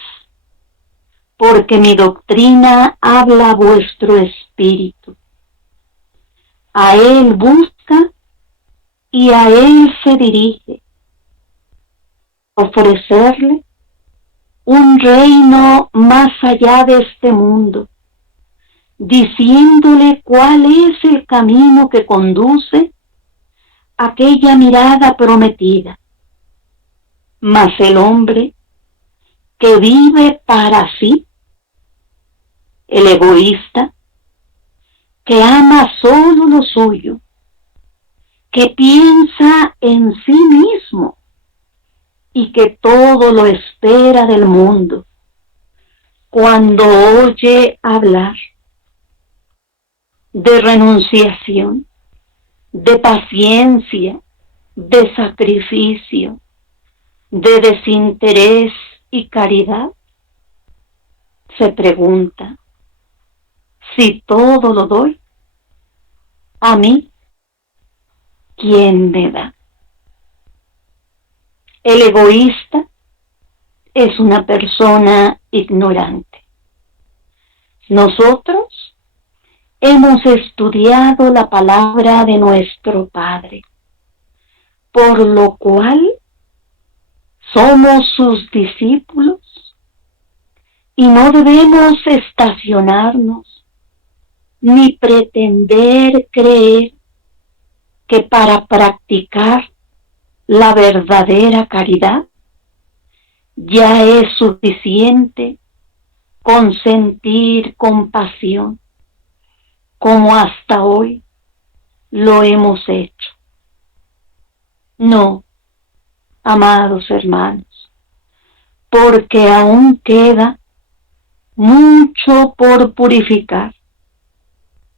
porque mi doctrina habla a vuestro espíritu. A él busca y a él se dirige. Ofrecerle un reino más allá de este mundo, diciéndole cuál es el camino que conduce a aquella mirada prometida. Mas el hombre que vive para sí, el egoísta, que ama solo lo suyo, que piensa en sí mismo y que todo lo espera del mundo, cuando oye hablar de renunciación, de paciencia, de sacrificio, de desinterés y caridad, se pregunta: si todo lo doy, a mí, ¿quién me da? El egoísta es una persona ignorante. Nosotros hemos estudiado la palabra de nuestro Padre, por lo cual somos sus discípulos y no debemos estacionarnos ni pretender creer que para practicar la verdadera caridad ya es suficiente con sentir compasión, como hasta hoy lo hemos hecho. No, amados hermanos, porque aún queda mucho por purificar,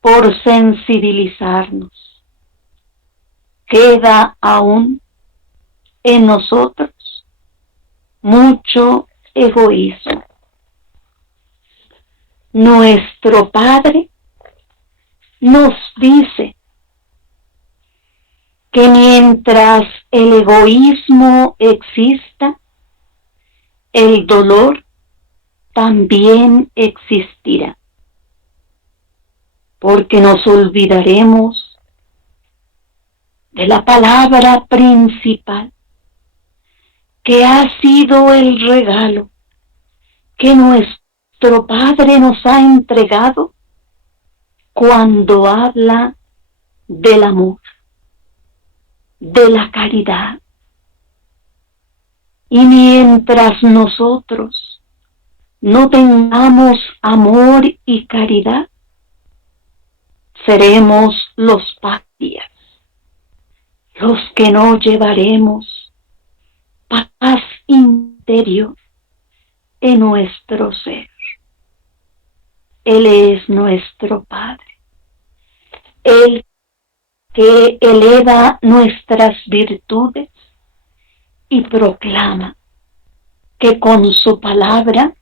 por sensibilizarnos. Queda aún en nosotros mucho egoísmo. nuestro Padre nos dice que mientras el egoísmo exista, el dolor también existirá, porque nos olvidaremos de la palabra principal, que ha sido el regalo que nuestro Padre nos ha entregado cuando habla del amor, de la caridad. Y mientras nosotros no tengamos amor y caridad, seremos los párias, los que no llevaremos paz interior en nuestro ser. Él es nuestro Padre, el que eleva nuestras virtudes y proclama que con su palabra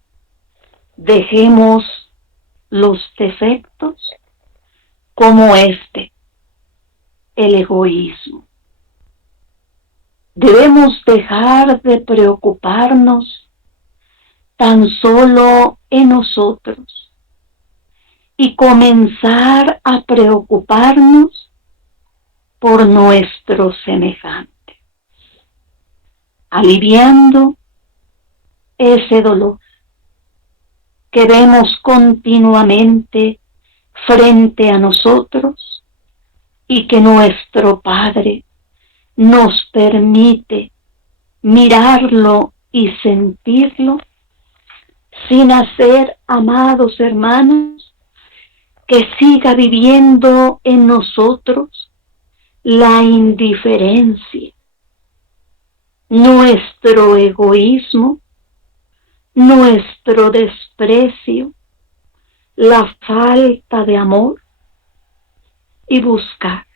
dejemos los defectos como el egoísmo. Debemos dejar de preocuparnos tan solo en nosotros y comenzar a preocuparnos por nuestro semejante, aliviando ese dolor que vemos continuamente frente a nosotros y que nuestro Padre nos permite mirarlo y sentirlo sin hacer, amados hermanos, que siga viviendo en nosotros la indiferencia, nuestro egoísmo, nuestro desprecio, la falta de amor, y buscar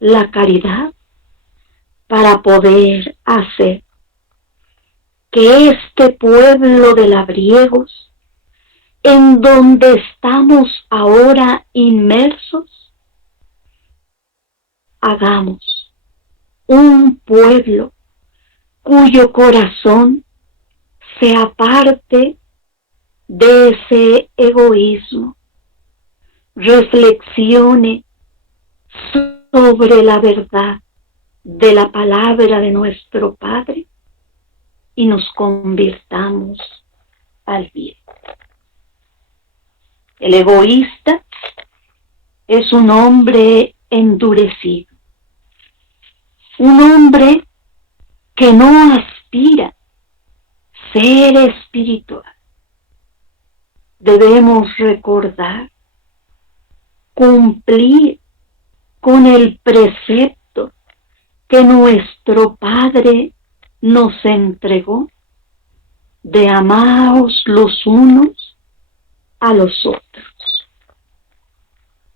la caridad para poder hacer que este pueblo de labriegos, en donde estamos ahora inmersos, hagamos un pueblo cuyo corazón se aparte de ese egoísmo, reflexione sobre la verdad de la palabra de nuestro Padre y nos convirtamos al bien. El egoísta es un hombre endurecido, un hombre que no aspira a ser espiritual. Debemos recordar, cumplir con el precepto que nuestro Padre nos entregó de amaos los unos a los otros.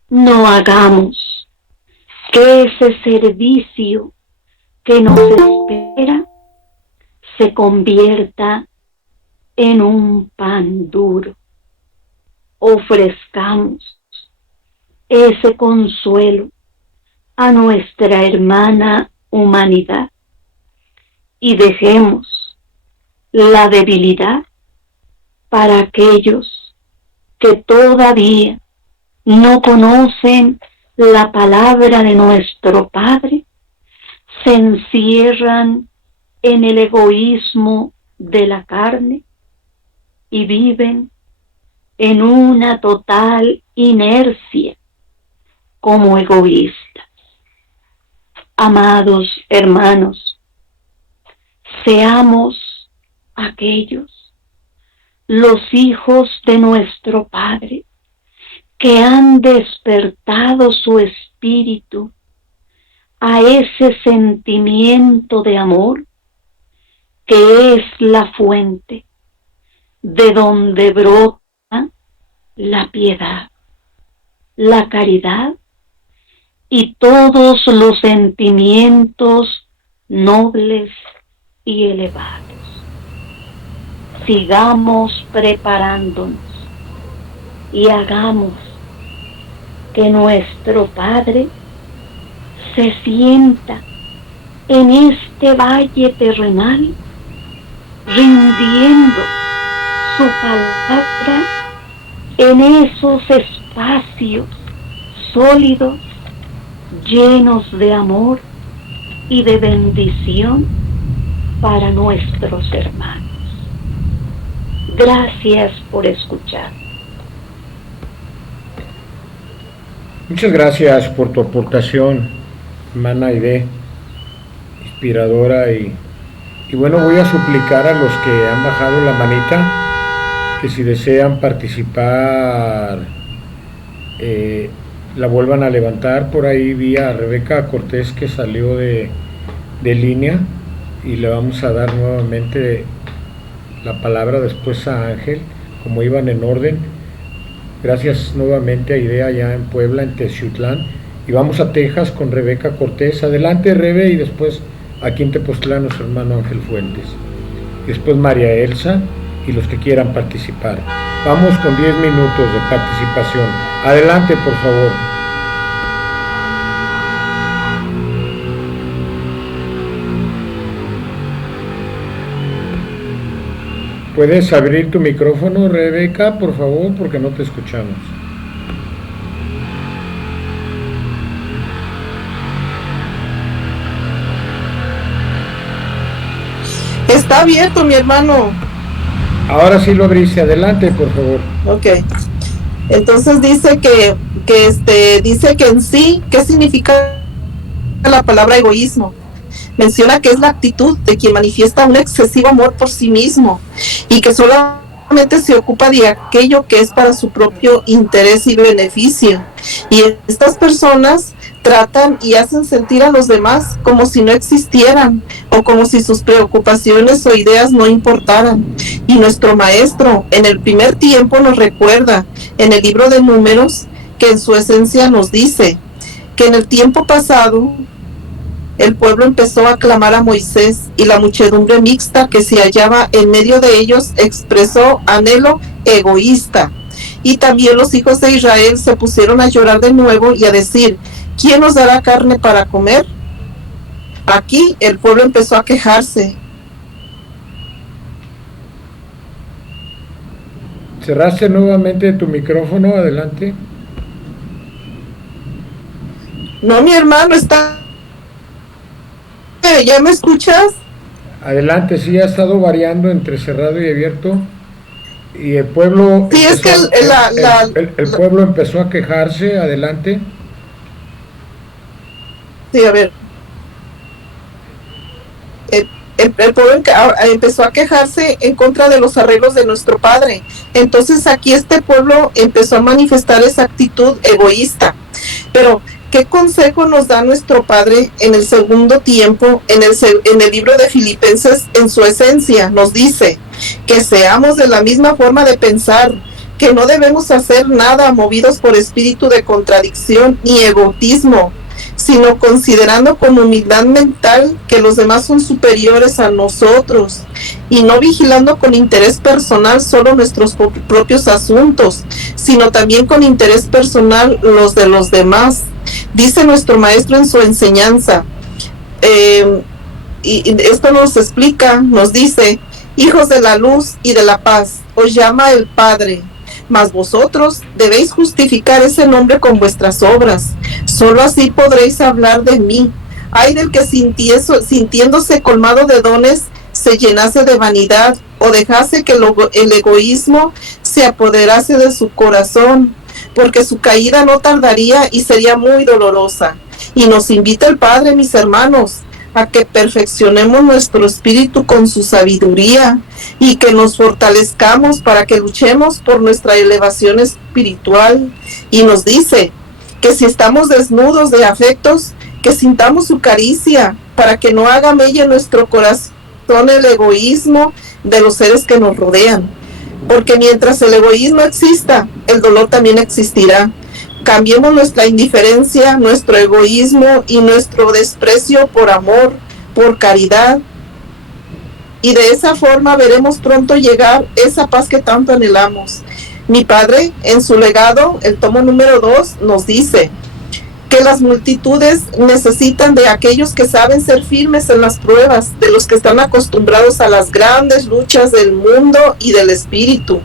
No hagamos que ese servicio que nos espera se convierta en un pan duro. Ofrezcamos ese consuelo a nuestra hermana humanidad y dejemos la debilidad para aquellos que todavía no conocen la palabra de nuestro Padre, se encierran en el egoísmo de la carne y viven en una total inercia como egoístas. Amados hermanos, seamos aquellos, los hijos de nuestro Padre, que han despertado su espíritu a ese sentimiento de amor que es la fuente de donde brota la piedad, la caridad y todos los sentimientos nobles y elevados. Sigamos preparándonos y hagamos que nuestro Padre se sienta en este valle terrenal, rindiendo su palabra en esos espacios sólidos, llenos de amor y de bendición para nuestros hermanos. Gracias por escuchar. Muchas gracias por tu aportación, hermana Aide, inspiradora, y bueno, voy a suplicar a los que han bajado la manita que si desean participar la vuelvan a levantar. Por ahí vi a Rebeca Cortés que salió de línea y le vamos a dar nuevamente la palabra después a Ángel, como iban en orden. Gracias nuevamente a Aide allá en Puebla, en Teciutlán, y vamos a Texas con Rebeca Cortés. Adelante, Rebe, y después aquí en Tepoztlán nuestro hermano Ángel Fuentes, y después María Elsa y los que quieran participar. Vamos con 10 minutos de participación. Adelante, por favor. ¿Puedes abrir tu micrófono, Rebeca, por favor, porque no te escuchamos? Está abierto, mi hermano. Ahora sí lo abriste. Adelante, por favor. Ok. Entonces dice dice que en sí, ¿qué significa la palabra egoísmo? Menciona que es la actitud de quien manifiesta un excesivo amor por sí mismo y que solamente se ocupa de aquello que es para su propio interés y beneficio. Y estas personas tratan y hacen sentir a los demás como si no existieran o como si sus preocupaciones o ideas no importaran. Y nuestro maestro en el primer tiempo nos recuerda en el libro de Números que en su esencia nos dice que en el tiempo pasado el pueblo empezó a clamar a Moisés y la muchedumbre mixta que se hallaba en medio de ellos expresó anhelo egoísta. Y también los hijos de Israel se pusieron a llorar de nuevo y a decir: ¿quién nos dará carne para comer? Aquí el pueblo empezó a quejarse. Cerraste nuevamente tu micrófono. Adelante. No, mi hermano, está... ¿Ya me escuchas? Adelante, sí, ha estado variando entre cerrado y abierto. Y el pueblo... Sí, es que el pueblo empezó a quejarse. Adelante. Sí, a ver. El pueblo empezó a quejarse en contra de los arreglos de nuestro Padre. Entonces aquí este pueblo empezó a manifestar esa actitud egoísta. Pero ¿qué consejo nos da nuestro Padre en el segundo tiempo? En el libro de Filipenses, en su esencia, nos dice que seamos de la misma forma de pensar, que no debemos hacer nada movidos por espíritu de contradicción ni egoísmo, sino considerando con humildad mental que los demás son superiores a nosotros, y no vigilando con interés personal solo nuestros propios asuntos, sino también con interés personal los de los demás. Dice nuestro maestro en su enseñanza, y esto nos explica, nos dice: hijos de la luz y de la paz, os llama el Padre, mas vosotros debéis justificar ese nombre con vuestras obras. Solo así podréis hablar de mí. Ay del que sintiéndose colmado de dones se llenase de vanidad o dejase que el egoísmo se apoderase de su corazón, porque su caída no tardaría y sería muy dolorosa. Y nos invita el Padre, mis hermanos, a que perfeccionemos nuestro espíritu con su sabiduría y que nos fortalezcamos para que luchemos por nuestra elevación espiritual. Y nos dice que si estamos desnudos de afectos, que sintamos su caricia para que no haga mella en nuestro corazón el egoísmo de los seres que nos rodean. Porque mientras el egoísmo exista, el dolor también existirá. Cambiemos nuestra indiferencia, nuestro egoísmo y nuestro desprecio por amor, por caridad. Y de esa forma veremos pronto llegar esa paz que tanto anhelamos. Mi padre, en su legado, el tomo número 2, nos dice que las multitudes necesitan de aquellos que saben ser firmes en las pruebas, de los que están acostumbrados a las grandes luchas del mundo y del espíritu.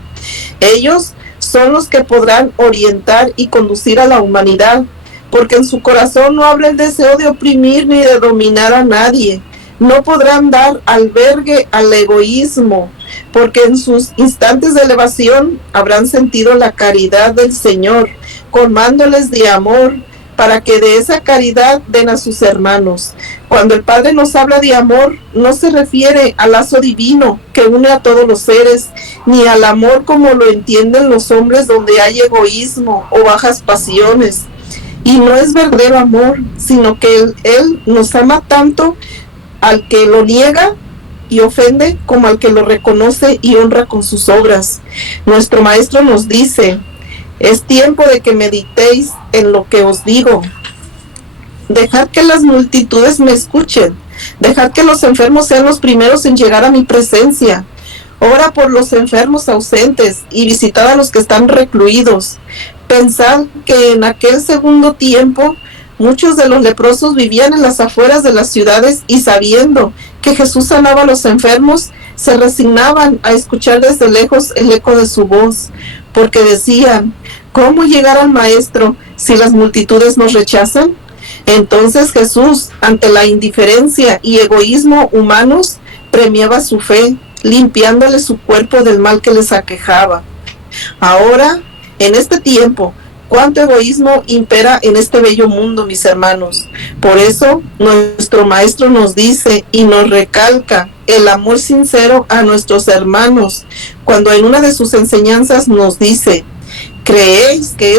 Ellos son los que podrán orientar y conducir a la humanidad, porque en su corazón no habla el deseo de oprimir ni de dominar a nadie. No podrán dar albergue al egoísmo, porque en sus instantes de elevación habrán sentido la caridad del Señor, colmándoles de amor, para que de esa caridad den a sus hermanos. Cuando el Padre nos habla de amor, no se refiere al lazo divino que une a todos los seres, ni al amor como lo entienden los hombres, donde hay egoísmo o bajas pasiones. Y no es verdadero amor, sino que Él nos ama tanto al que lo niega y ofende, como al que lo reconoce y honra con sus obras. Nuestro Maestro nos dice: es tiempo de que meditéis en lo que os digo. Dejad que las multitudes me escuchen. Dejad que los enfermos sean los primeros en llegar a mi presencia. Ora por los enfermos ausentes y visitad a los que están recluidos. Pensad que en aquel segundo tiempo muchos de los leprosos vivían en las afueras de las ciudades y, sabiendo que Jesús sanaba a los enfermos, se resignaban a escuchar desde lejos el eco de su voz, porque decían: ¿cómo llegar al Maestro si las multitudes nos rechazan? Entonces Jesús, ante la indiferencia y egoísmo humanos, premiaba su fe, limpiándole su cuerpo del mal que les aquejaba. Ahora, en este tiempo, cuánto egoísmo impera en este bello mundo, mis hermanos. Por eso, nuestro Maestro nos dice y nos recalca el amor sincero a nuestros hermanos, cuando en una de sus enseñanzas nos dice: ¿creéis que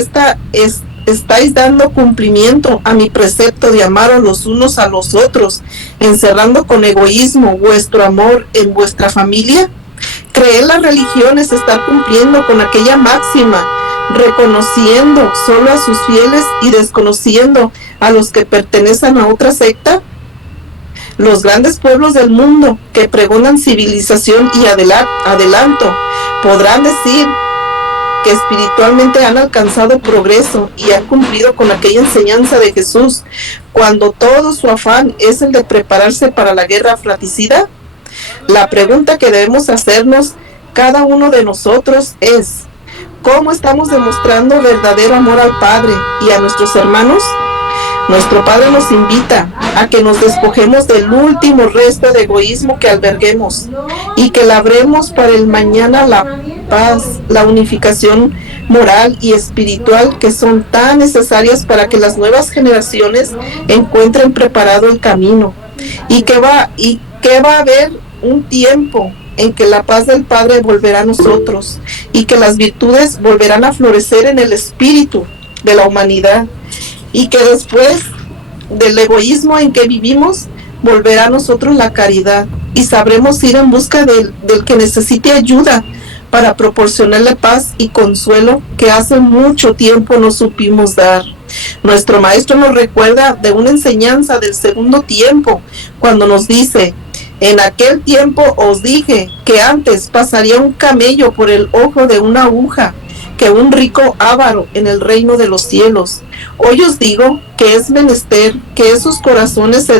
estáis dando cumplimiento a mi precepto de amaros los unos a los otros, encerrando con egoísmo vuestro amor en vuestra familia? ¿Creer las religiones estar cumpliendo con aquella máxima, reconociendo solo a sus fieles y desconociendo a los que pertenecen a otra secta? Los grandes pueblos del mundo que pregonan civilización y adelanto podrán decir que espiritualmente han alcanzado progreso y han cumplido con aquella enseñanza de Jesús, cuando todo su afán es el de prepararse para la guerra fratricida. La pregunta que debemos hacernos cada uno de nosotros es: ¿cómo estamos demostrando verdadero amor al Padre y a nuestros hermanos? Nuestro Padre nos invita a que nos despojemos del último resto de egoísmo que alberguemos y que labremos para el mañana la paz, la unificación moral y espiritual que son tan necesarias para que las nuevas generaciones encuentren preparado el camino, y que va a haber un tiempo en que la paz del Padre volverá a nosotros y que las virtudes volverán a florecer en el espíritu de la humanidad, y que después del egoísmo en que vivimos volverá a nosotros la caridad, y sabremos ir en busca del que necesite ayuda para proporcionarle paz y consuelo que hace mucho tiempo no supimos dar. Nuestro Maestro nos recuerda de una enseñanza del segundo tiempo, cuando nos dice: en aquel tiempo os dije que antes pasaría un camello por el ojo de una aguja que un rico avaro en el reino de los cielos. Hoy os digo que es menester que esos corazones se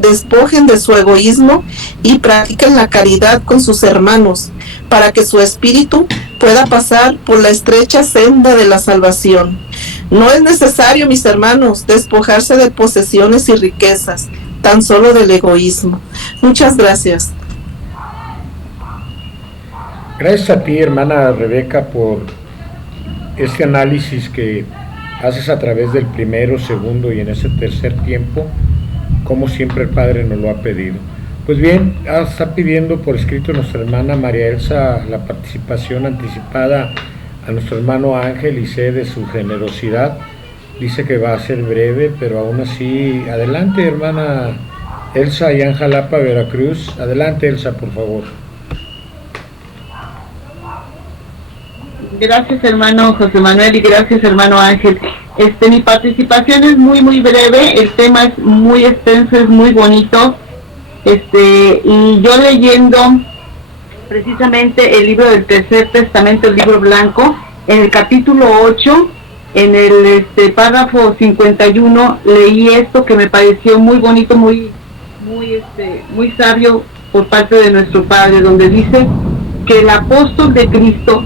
despojen de su egoísmo y practiquen la caridad con sus hermanos, para que su espíritu pueda pasar por la estrecha senda de la salvación. No es necesario, mis hermanos, despojarse de posesiones y riquezas, tan solo del egoísmo. Muchas gracias. Gracias a ti, hermana Rebeca, por este análisis que haces a través del primero, segundo y en ese tercer tiempo, como siempre el Padre nos lo ha pedido. Pues bien, está pidiendo por escrito nuestra hermana María Elsa la participación anticipada a nuestro hermano Ángel, y sé de su generosidad. Dice que va a ser breve, pero aún así, adelante, hermana Elsa, allá en Jalapa, Veracruz. Adelante, Elsa, por favor. Gracias, hermano José Manuel, y gracias, hermano Ángel. Mi participación es muy breve. El tema es muy extenso, es muy bonito. Y yo leyendo precisamente el libro del Tercer Testamento, el libro blanco, en el capítulo 8, en el párrafo 51, leí esto que me pareció muy bonito, muy sabio por parte de nuestro Padre, donde dice que el apóstol de Cristo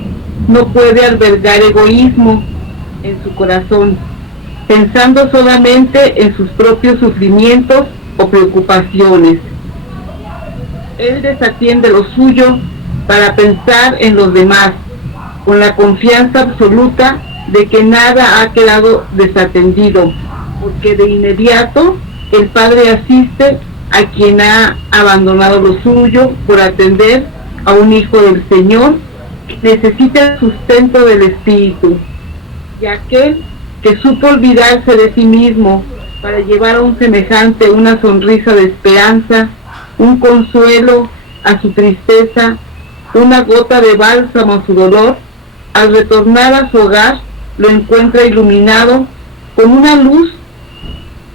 no puede albergar egoísmo en su corazón, pensando solamente en sus propios sufrimientos o preocupaciones. Él desatiende lo suyo para pensar en los demás, con la confianza absoluta de que nada ha quedado desatendido, porque de inmediato el Padre asiste a quien ha abandonado lo suyo por atender a un hijo del Señor que necesita el sustento del Espíritu, y aquel que supo olvidarse de sí mismo para llevar a un semejante una sonrisa de esperanza, un consuelo a su tristeza, una gota de bálsamo a su dolor, al retornar a su hogar lo encuentra iluminado con una luz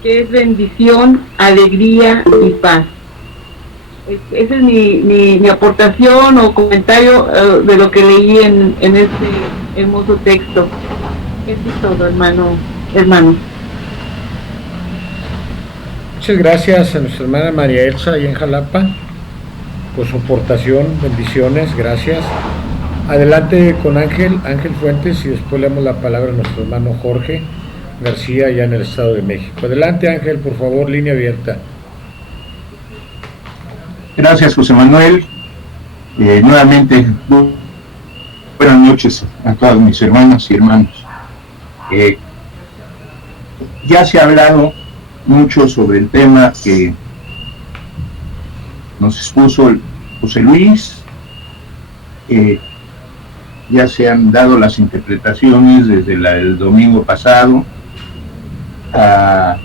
que es bendición, alegría y paz. Esa es mi aportación o comentario de lo que leí en este hermoso texto. Eso es todo, hermano. Muchas gracias a nuestra hermana María Elsa ahí en Jalapa por su aportación, bendiciones, gracias. Adelante con Ángel Fuentes, y después le damos la palabra a nuestro hermano Jorge García allá en el Estado de México. Adelante, Ángel, por favor, línea abierta. Gracias, José Manuel. Nuevamente, buenas noches a todas mis hermanas y hermanos. Ya se ha hablado mucho sobre el tema que nos expuso el José Luis. Ya se han dado las interpretaciones desde el domingo pasado a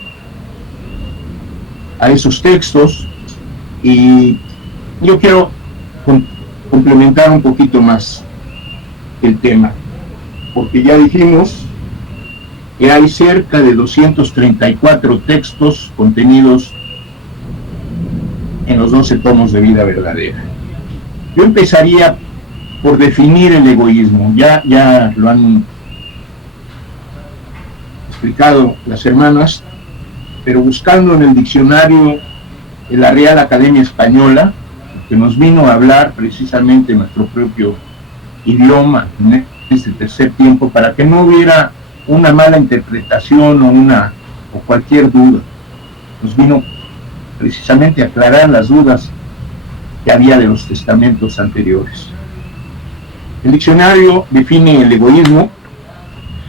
esos textos, y yo quiero complementar un poquito más el tema, porque ya dijimos que hay cerca de 234 textos contenidos en los 12 tomos de Vida Verdadera. Yo empezaría por definir el egoísmo. Ya lo han explicado las hermanas, pero buscando en el diccionario de la Real Academia Española, que nos vino a hablar precisamente nuestro propio idioma en este tercer tiempo, para que no hubiera una mala interpretación o cualquier duda. Nos vino precisamente a aclarar las dudas que había de los testamentos anteriores. El diccionario define el egoísmo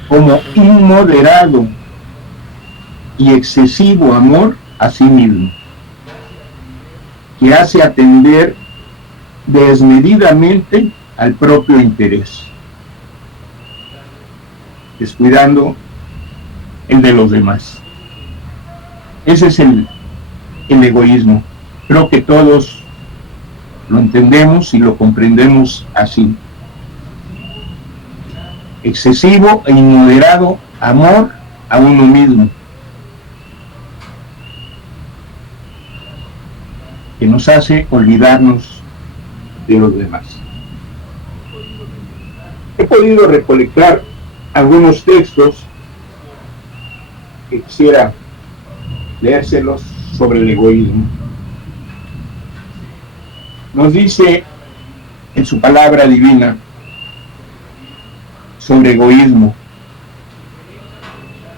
como inmoderado y excesivo amor a sí mismo, que hace atender desmedidamente al propio interés, descuidando el de los demás. Ese es el egoísmo. Creo que todos lo entendemos y lo comprendemos así. Excesivo e inmoderado amor a uno mismo, que nos hace olvidarnos de los demás. He podido recolectar algunos textos que quisiera leérselos sobre el egoísmo. Nos dice en su palabra divina sobre egoísmo: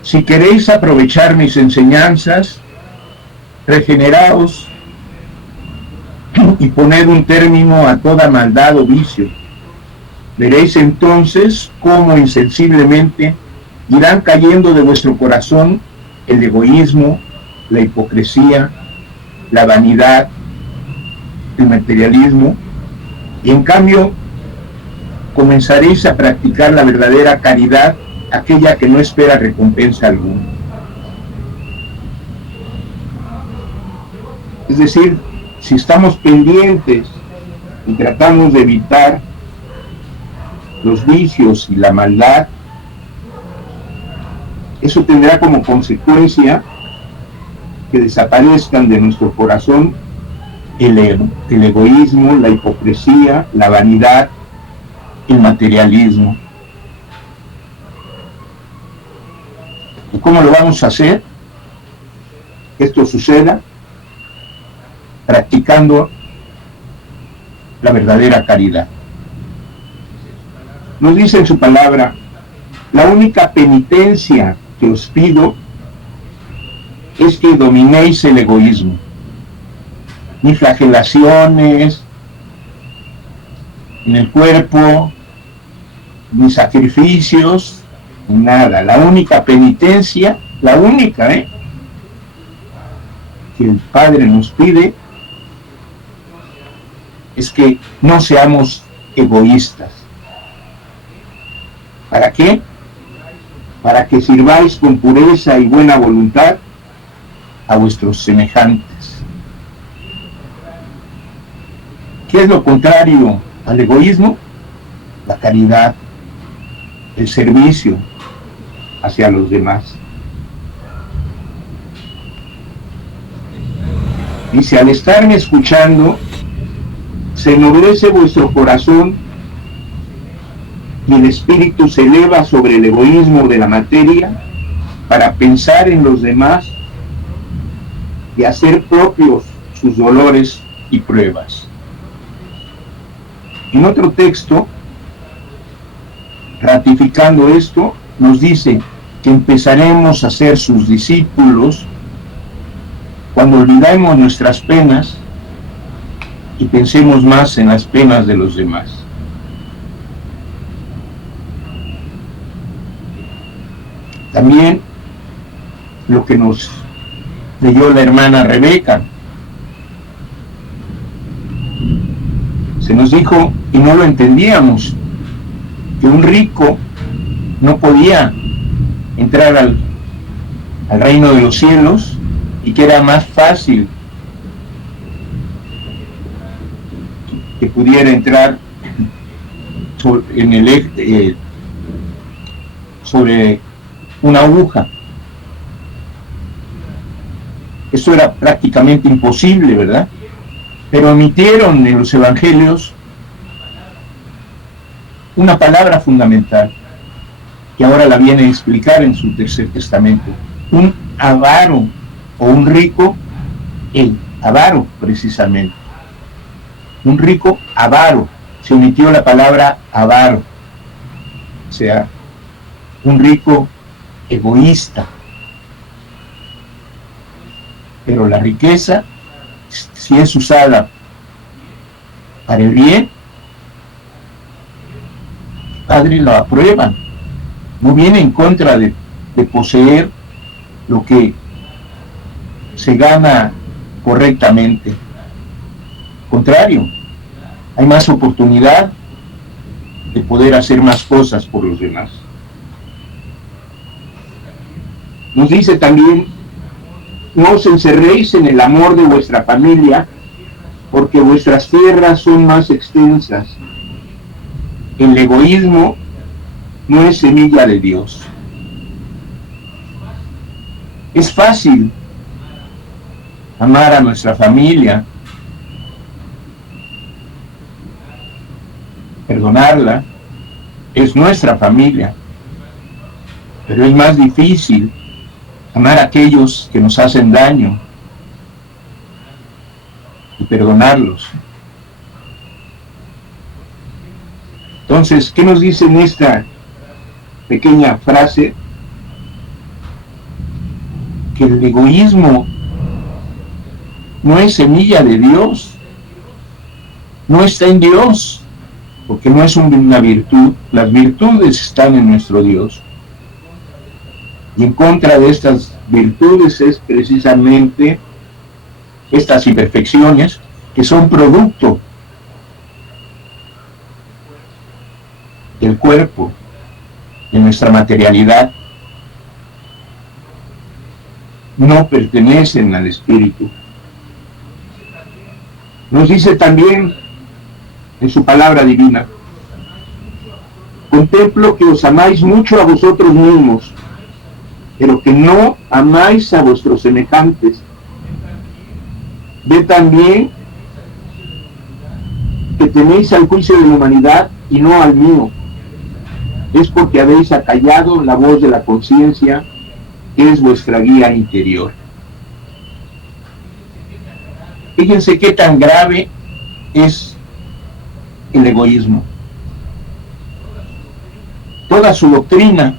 si queréis aprovechar mis enseñanzas, regeneraos y poned un término a toda maldad o vicio. Veréis entonces cómo insensiblemente irán cayendo de vuestro corazón el egoísmo, la hipocresía, la vanidad, el materialismo, y en cambio comenzaréis a practicar la verdadera caridad, aquella que no espera recompensa alguna. Es decir, si estamos pendientes y tratamos de evitar los vicios y la maldad, eso tendrá como consecuencia que desaparezcan de nuestro corazón el egoísmo, la hipocresía, la vanidad, el materialismo. ¿Y cómo lo vamos a hacer? Que esto suceda practicando la verdadera caridad. Nos dice en su palabra: la única penitencia que os pido es que dominéis el egoísmo. Ni flagelaciones en el cuerpo, ni sacrificios, ni nada. La única penitencia, la única, que el Padre nos pide es que no seamos egoístas. ¿Para qué? Para que sirváis con pureza y buena voluntad a vuestros semejantes. ¿Qué es lo contrario al egoísmo? La caridad, el servicio hacia los demás. Dice: al estarme escuchando, se ennoblece vuestro corazón y el espíritu se eleva sobre el egoísmo de la materia para pensar en los demás y hacer propios sus dolores y pruebas. En otro texto, ratificando esto, nos dice que empezaremos a ser sus discípulos cuando olvidemos nuestras penas y pensemos más en las penas de los demás. También lo que nos leyó la hermana Rebeca. Se nos dijo, y no lo entendíamos, que un rico no podía entrar al reino de los cielos y que era más fácil que pudiera entrar sobre una aguja. Eso era prácticamente imposible, ¿verdad? Pero omitieron en los evangelios una palabra fundamental que ahora la viene a explicar en su tercer testamento. Un avaro o un rico, el avaro precisamente. Un rico avaro. Se omitió la palabra avaro. O sea, un rico egoísta. Pero la riqueza, si es usada para el bien, el Padre lo aprueba. No viene en contra de poseer lo que se gana correctamente. Al contrario, hay más oportunidad de poder hacer más cosas por los demás. Nos dice también: no os encerréis en el amor de vuestra familia, porque vuestras tierras son más extensas. El egoísmo no es semilla de Dios. Es fácil amar a nuestra familia, perdonarla, es nuestra familia, pero es más difícil amar a aquellos que nos hacen daño y perdonarlos. Entonces, ¿qué nos dice en esta pequeña frase? Que el egoísmo no es semilla de Dios, no está en Dios, porque no es una virtud. Las virtudes están en nuestro Dios. Y en contra de estas virtudes es precisamente estas imperfecciones que son producto del cuerpo, de nuestra materialidad. No pertenecen al espíritu. Nos dice también en su palabra divina: contemplo que os amáis mucho a vosotros mismos, pero que no amáis a vuestros semejantes. Ve también que tenéis al juicio de la humanidad y no al mío. Es porque habéis acallado la voz de la conciencia que es vuestra guía interior. Fíjense qué tan grave es el egoísmo. Toda su doctrina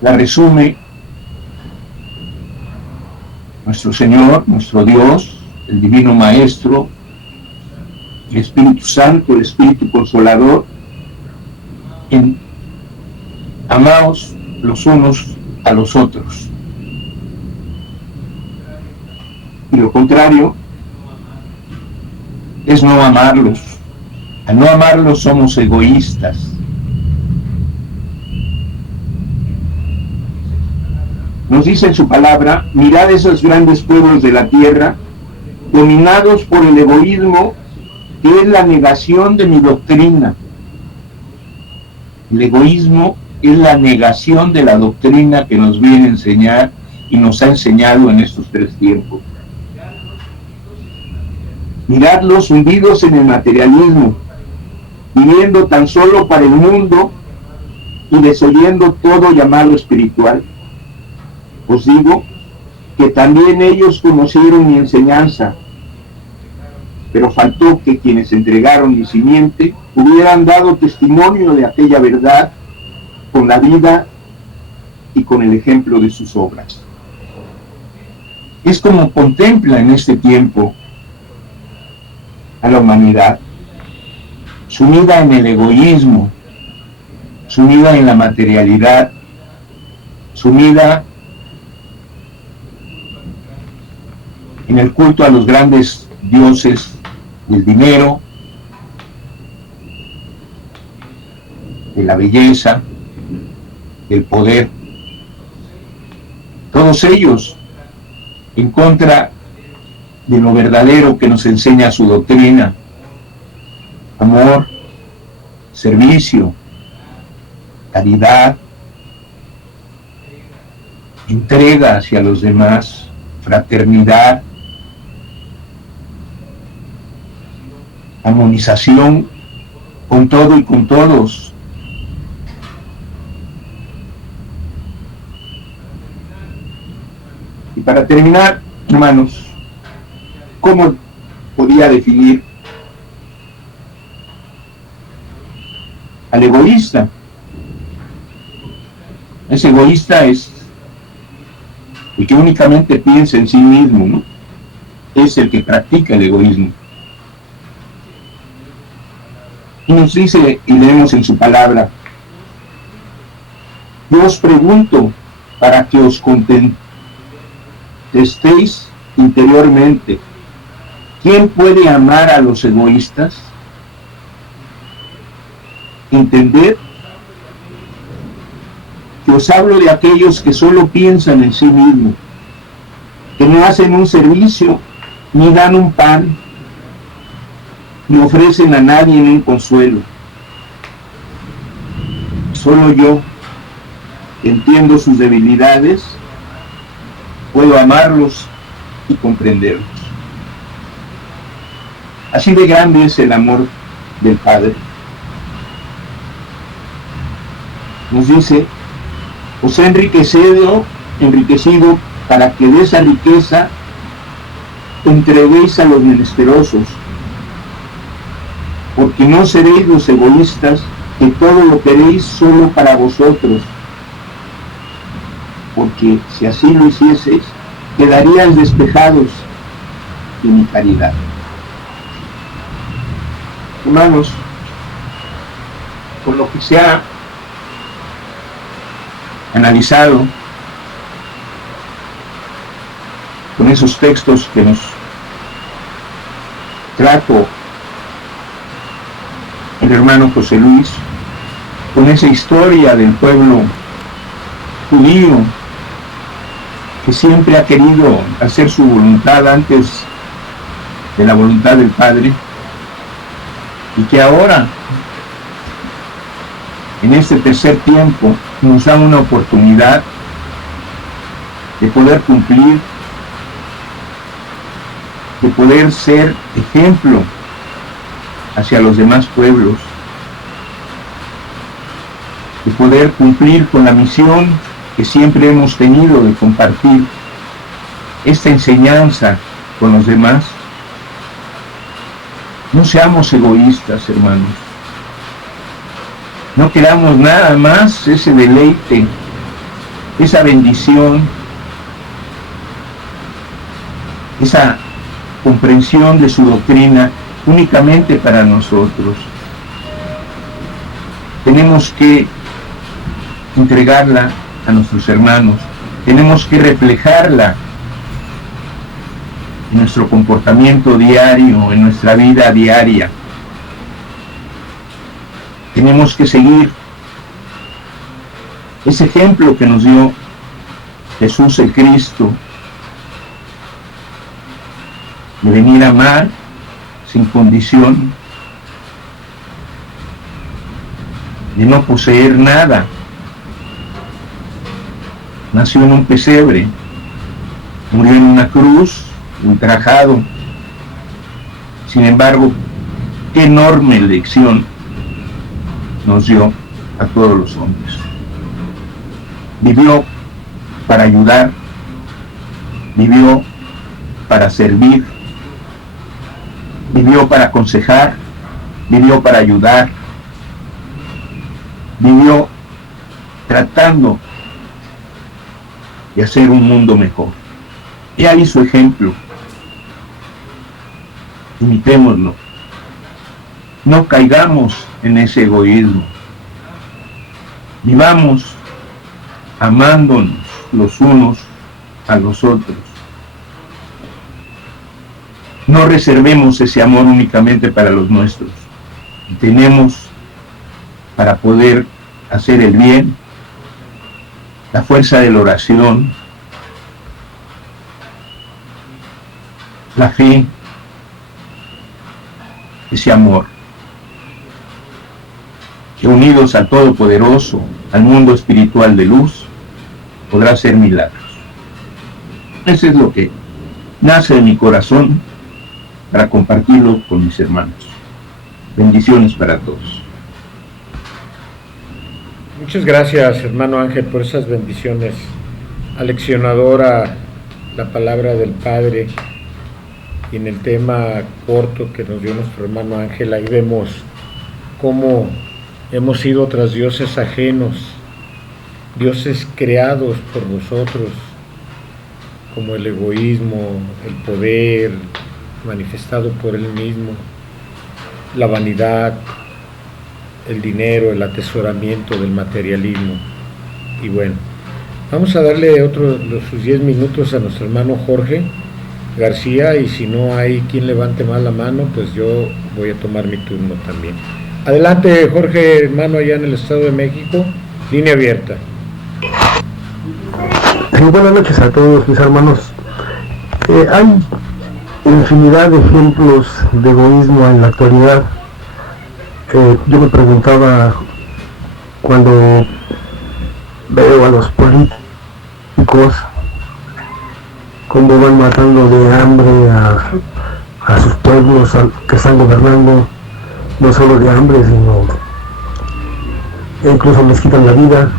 la resume nuestro Señor, nuestro Dios, el Divino Maestro, el Espíritu Santo, el Espíritu Consolador, en amaos los unos a los otros. Y lo contrario es no amarlos. Al no amarlos somos egoístas. Nos dice en su palabra: mirad esos grandes pueblos de la tierra, dominados por el egoísmo, que es la negación de mi doctrina. El egoísmo es la negación de la doctrina que nos viene a enseñar y nos ha enseñado en estos 3 tiempos. Miradlos hundidos en el materialismo, viviendo tan solo para el mundo y desoyendo todo llamado espiritual. Os digo que también ellos conocieron mi enseñanza, pero faltó que quienes entregaron mi simiente hubieran dado testimonio de aquella verdad con la vida y con el ejemplo de sus obras. Es como contempla en este tiempo a la humanidad, sumida en el egoísmo, sumida en la materialidad, sumida en el culto a los grandes dioses del dinero, de la belleza, del poder. Todos ellos en contra de lo verdadero que nos enseña su doctrina: amor, servicio, caridad, entrega hacia los demás, fraternidad, armonización con todo y con todos. Y para terminar, hermanos, ¿cómo podría definir al egoísta? Ese egoísta es el que únicamente piensa en sí mismo, ¿no? Es el que practica el egoísmo. Y nos dice, y leemos en su palabra: yo os pregunto para que os contestéis interiormente, ¿quién puede amar a los egoístas? Entended que os hablo de aquellos que solo piensan en sí mismos, que no hacen un servicio, ni dan un pan, ni ofrecen a nadie un consuelo. Solo yo, que entiendo sus debilidades, puedo amarlos y comprenderlos. Así de grande es el amor del Padre. Nos dice: os he enriquecido para que de esa riqueza entreguéis a los menesterosos, porque no seréis los egoístas que todo lo queréis solo para vosotros, porque si así lo hicieseis, quedaríais despejados de mi caridad. Hermanos, por lo que se ha analizado con esos textos que nos trajo el hermano José Luis, con esa historia del pueblo judío que siempre ha querido hacer su voluntad antes de la voluntad del Padre, y que ahora, en este tercer tiempo, nos da una oportunidad de poder cumplir, de poder ser ejemplo hacia los demás pueblos, de poder cumplir con la misión que siempre hemos tenido de compartir esta enseñanza con los demás. No seamos egoístas, hermanos. No queramos nada más ese deleite, esa bendición, esa comprensión de su doctrina únicamente para nosotros. Tenemos que entregarla a nuestros hermanos, tenemos que reflejarla en nuestro comportamiento diario, en nuestra vida diaria. Tenemos que seguir ese ejemplo que nos dio Jesús el Cristo, de venir a amar sin condición, de no poseer nada. Nació en un pesebre, murió en una cruz, ultrajado. Sin embargo, qué enorme lección nos dio a todos los hombres. Vivió para ayudar, vivió para servir, vivió para aconsejar, vivió para ayudar, vivió tratando de hacer un mundo mejor. Y ahí su ejemplo. Imitémoslo. No caigamos en ese egoísmo. Vivamos amándonos los unos a los otros. No reservemos ese amor únicamente para los nuestros. Tenemos, para poder hacer el bien, la fuerza de la oración, la fe, ese amor, que unidos al Todopoderoso, al mundo espiritual de luz, podrá hacer milagros. Eso es lo que nace de mi corazón para compartirlo con mis hermanos. Bendiciones para todos. Muchas gracias, hermano Ángel, por esas bendiciones. Aleccionadora la palabra del Padre, y en el tema corto que nos dio nuestro hermano Ángel, ahí vemos cómo hemos ido tras dioses ajenos, dioses creados por nosotros, como el egoísmo, el poder manifestado por él mismo, la vanidad, el dinero, el atesoramiento del materialismo. Y bueno, vamos a darle sus 10 minutos a nuestro hermano Jorge García, y si no hay quien levante más la mano, pues yo voy a tomar mi turno también. Adelante, Jorge, hermano, allá en el Estado de México, línea abierta. Buenas noches a todos mis hermanos. Hay infinidad de ejemplos de egoísmo en la actualidad. Yo me preguntaba, cuando veo a los políticos cómo van matando de hambre a sus pueblos que están gobernando, no solo de hambre, sino incluso les quitan la vida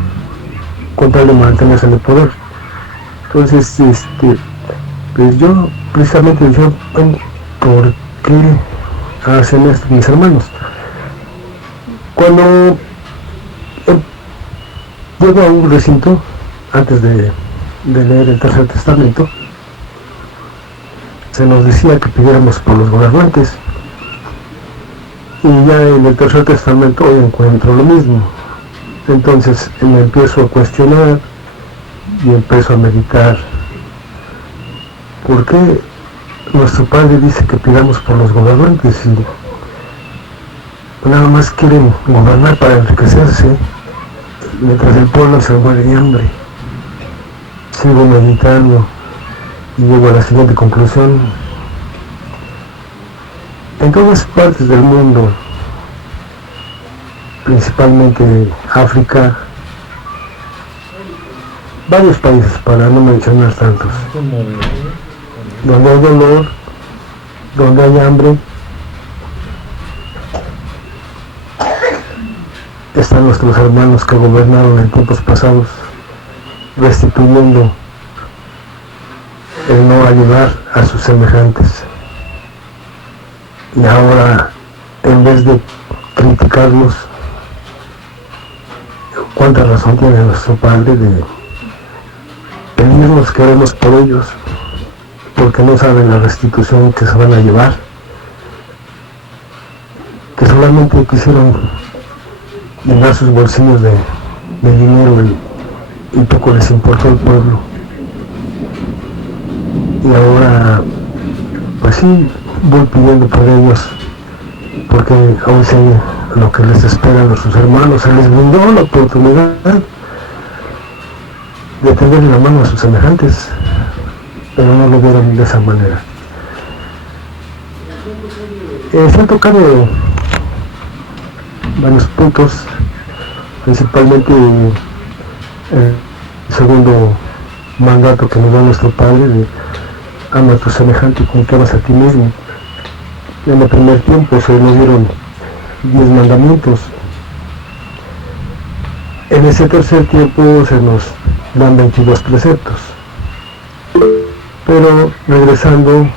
con tal de mantenerse en el poder. Entonces, pues yo precisamente decía, bueno, ¿por qué hacen esto mis hermanos? Cuando llego a un recinto, antes de leer el Tercer Testamento, se nos decía que pidiéramos por los gobernantes, y ya en el Tercer Testamento hoy encuentro lo mismo. Entonces me empiezo a cuestionar y empiezo a meditar, ¿por qué nuestro Padre dice que pidamos por los gobernantes y nada más quieren gobernar para enriquecerse, mientras el pueblo se muere de hambre? Sigo meditando y llego a la siguiente conclusión. En todas partes del mundo, principalmente África, varios países, para no mencionar tantos, donde hay dolor, donde hay hambre, están nuestros hermanos que gobernaron en tiempos pasados, restituyendo el no ayudar a sus semejantes. Y ahora, en vez de criticarlos, cuánta razón tiene nuestro Padre de pedirnos que oremos por ellos, porque no saben la restitución que se van a llevar, que solamente quisieron llenar sus bolsillos de dinero y poco les importó el pueblo. Y ahora, pues sí, voy pidiendo por ellos, porque aún sé lo que les espera a sus hermanos. Se les brindó la oportunidad de tenderle la mano a sus semejantes, pero no lo vieron de esa manera. Se han tocado varios puntos, principalmente el segundo mandato que nos da nuestro Padre de ama a tu semejante como te amas a ti mismo. En el primer tiempo se nos dieron 10 mandamientos. En ese tercer tiempo se nos dan 22 preceptos. Pero regresando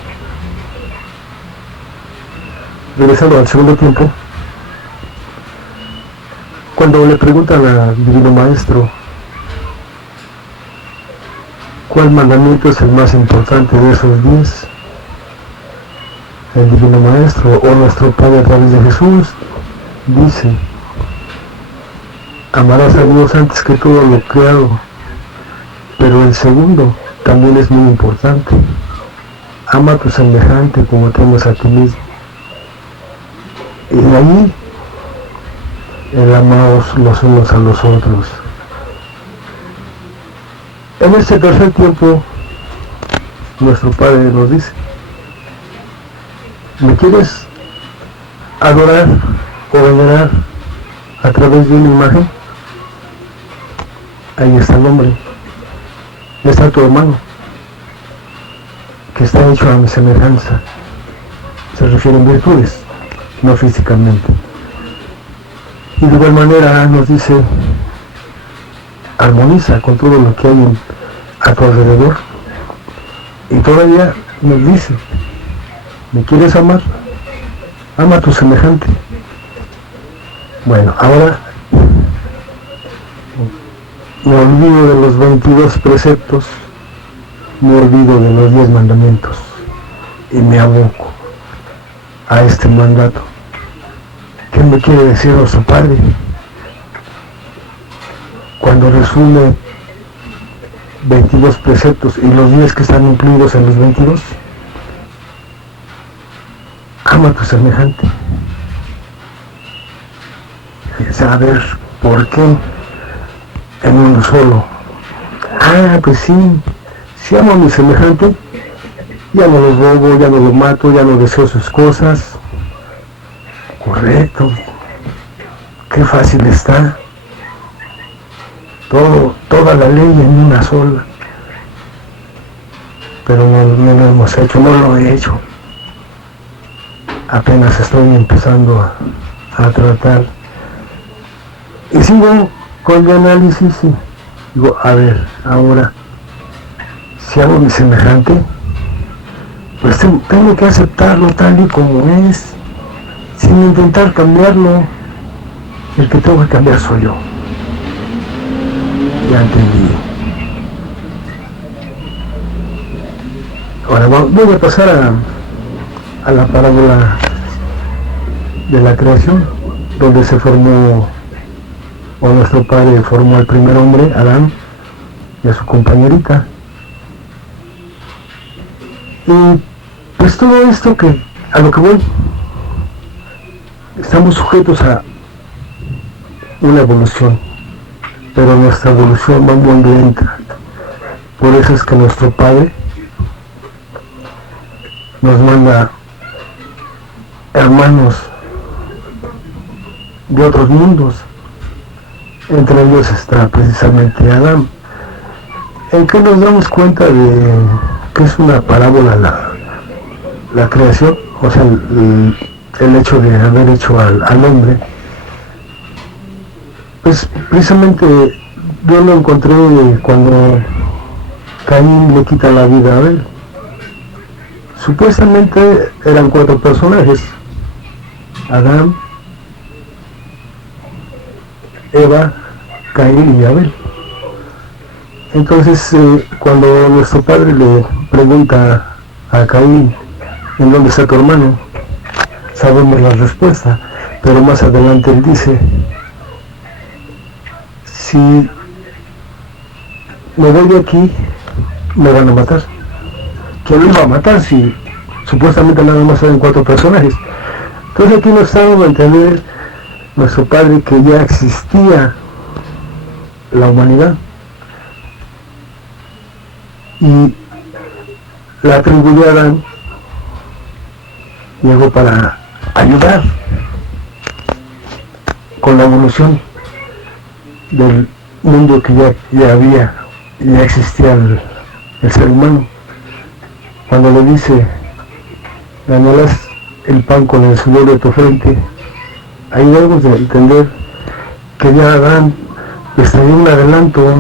al segundo tiempo, cuando le preguntan al Divino Maestro ¿cuál mandamiento es el más importante de esos 10? El Divino Maestro o nuestro Padre a través de Jesús dice: amarás a Dios antes que todo lo creado. Pero el segundo también es muy importante: ama a tu semejante como te amas a ti mismo. Y de ahí el amaos los unos a los otros. En este tercer tiempo, nuestro Padre nos dice: ¿me quieres adorar o venerar a través de una imagen? Ahí está el hombre, está tu hermano, que está hecho a mi semejanza. Se refieren virtudes, no físicamente. Y de igual manera nos dice: armoniza con todo lo que hay a tu alrededor. Y todavía nos dice: ¿me quieres amar? Ama a tu semejante. Bueno, ahora me olvido de los 22 preceptos, me olvido de los 10 mandamientos y me aboco a este mandato. ¿Qué me quiere decir nuestro Padre cuando resume 22 preceptos y los 10 que están incluidos en los 22? Ama a tu semejante. A ver, ¿por qué en uno solo? Pues sí, si amo a mi semejante, ya no lo robo, ya no lo mato, ya no deseo sus cosas. Correcto. Qué fácil está. Toda la ley en una sola. Pero no lo hemos hecho, no lo he hecho. Apenas estoy empezando a tratar. Y sigo con el análisis y digo: a ver, ahora, si hago mi semejante, pues tengo que aceptarlo tal y como es, sin intentar cambiarlo. El que tengo que cambiar soy yo. Ya entendí. Ahora voy a pasar a la parábola de la creación, donde se formó, o nuestro Padre formó al primer hombre, Adán, y a su compañerita. Y pues todo esto a lo que voy, estamos sujetos a una evolución, pero nuestra evolución va muy lenta. Por eso es que nuestro Padre nos manda hermanos de otros mundos. Entre ellos está precisamente Adán. ¿En qué nos damos cuenta de que es una parábola la creación? O sea, el hecho de haber hecho al hombre. Pues precisamente yo lo encontré cuando Caín le quita la vida a Abel. Supuestamente eran 4 personajes: Adán, Eva, Caín y Abel. Entonces, cuando nuestro padre le pregunta a Caín: ¿en dónde está tu hermano?, sabemos la respuesta, pero más adelante él dice: si me voy de aquí, me van a matar. ¿Quién lo iba a matar si supuestamente nada más eran 4 personajes? Entonces aquí nos está dando a entender nuestro padre que ya existía la humanidad, y la tribu de Adán llegó para ayudar con la evolución del mundo que ya existía el ser humano. Cuando le dice: ganarás el pan con el sudor de tu frente, ahí debemos de entender que ya Adán les traía un adelanto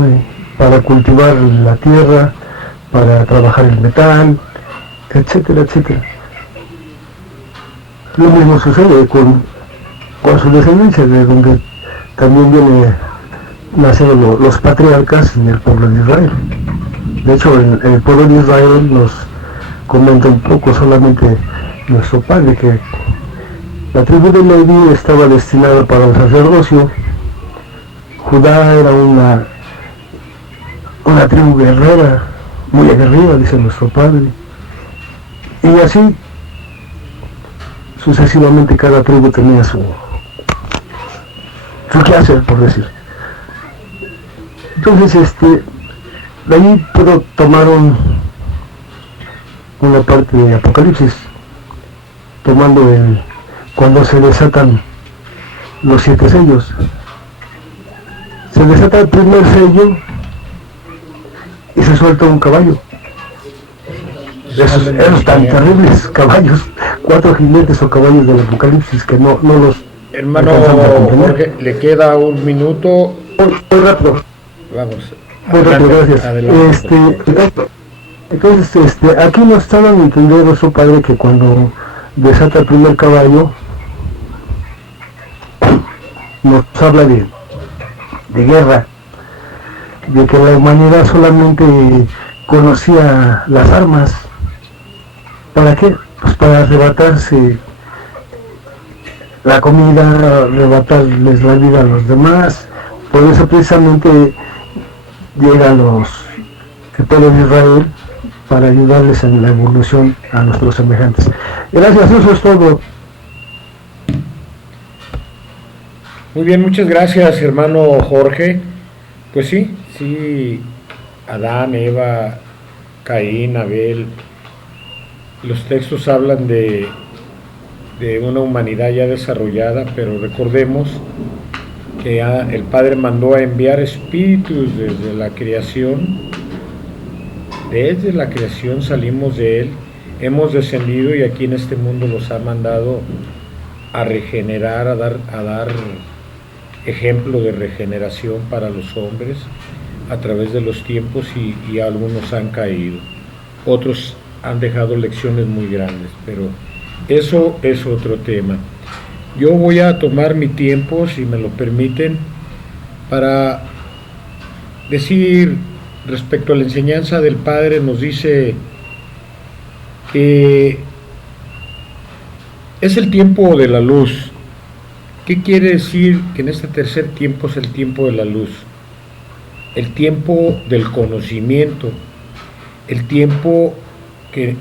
para cultivar la tierra, para trabajar el metal, etcétera, etcétera. Lo mismo sucede con su descendencia, de donde también nacieron los patriarcas y el pueblo de Israel. De hecho, el pueblo de Israel nos comenta un poco solamente nuestro padre, que la tribu de Leví estaba destinada para el sacerdocio. Judá era una tribu guerrera, muy aguerrida, dice nuestro padre, y así sucesivamente cada tribu tenía su quehacer, por decir. Entonces, de ahí puedo tomar una parte de Apocalipsis, tomando cuando se desatan los 7 sellos. Se desata el primer sello y se suelta un caballo. Esos tan terribles caballos, 4 jinetes o caballos del Apocalipsis, que no los... Hermano Jorge, le queda 1 minuto. Muy rápido. Vamos. Muy rápido, gracias. Entonces, aquí nos está dando a entender nuestro padre que cuando desata el primer caballo, nos habla de guerra, de que la humanidad solamente conocía las armas. ¿Para qué? Pues para arrebatarse la comida, arrebatarles la vida a los demás. Por eso precisamente llegan el pueblo de Israel, para ayudarles en la evolución a nuestros semejantes. Gracias, eso es todo. Muy bien, muchas gracias, hermano Jorge. Pues sí, Adán, Eva, Caín, Abel, los textos hablan de una humanidad ya desarrollada, pero recordemos que el Padre mandó a enviar espíritus desde la creación. Desde la creación salimos de Él, hemos descendido y aquí en este mundo los ha mandado a regenerar, a dar ejemplo de regeneración para los hombres a través de los tiempos, y algunos han caído, otros han dejado lecciones muy grandes, pero eso es otro tema. Yo voy a tomar mi tiempo, si me lo permiten, para decir respecto a la enseñanza del Padre. Nos dice que es el tiempo de la luz. ¿Qué quiere decir? Que en este tercer tiempo es el tiempo de la luz, el tiempo del conocimiento, el tiempo que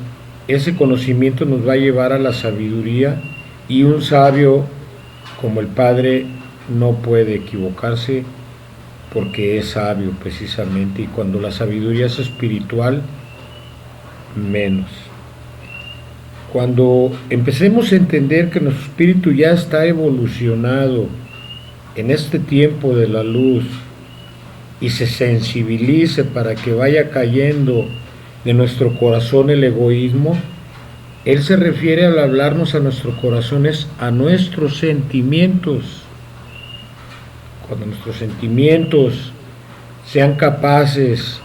ese conocimiento nos va a llevar a la sabiduría, y un sabio como el Padre no puede equivocarse porque es sabio precisamente, y cuando la sabiduría es espiritual, menos. Cuando empecemos a entender que nuestro espíritu ya está evolucionado en este tiempo de la luz y se sensibilice para que vaya cayendo de nuestro corazón el egoísmo, Él se refiere al hablarnos a nuestros corazones, a nuestros sentimientos. Cuando nuestros sentimientos sean capaces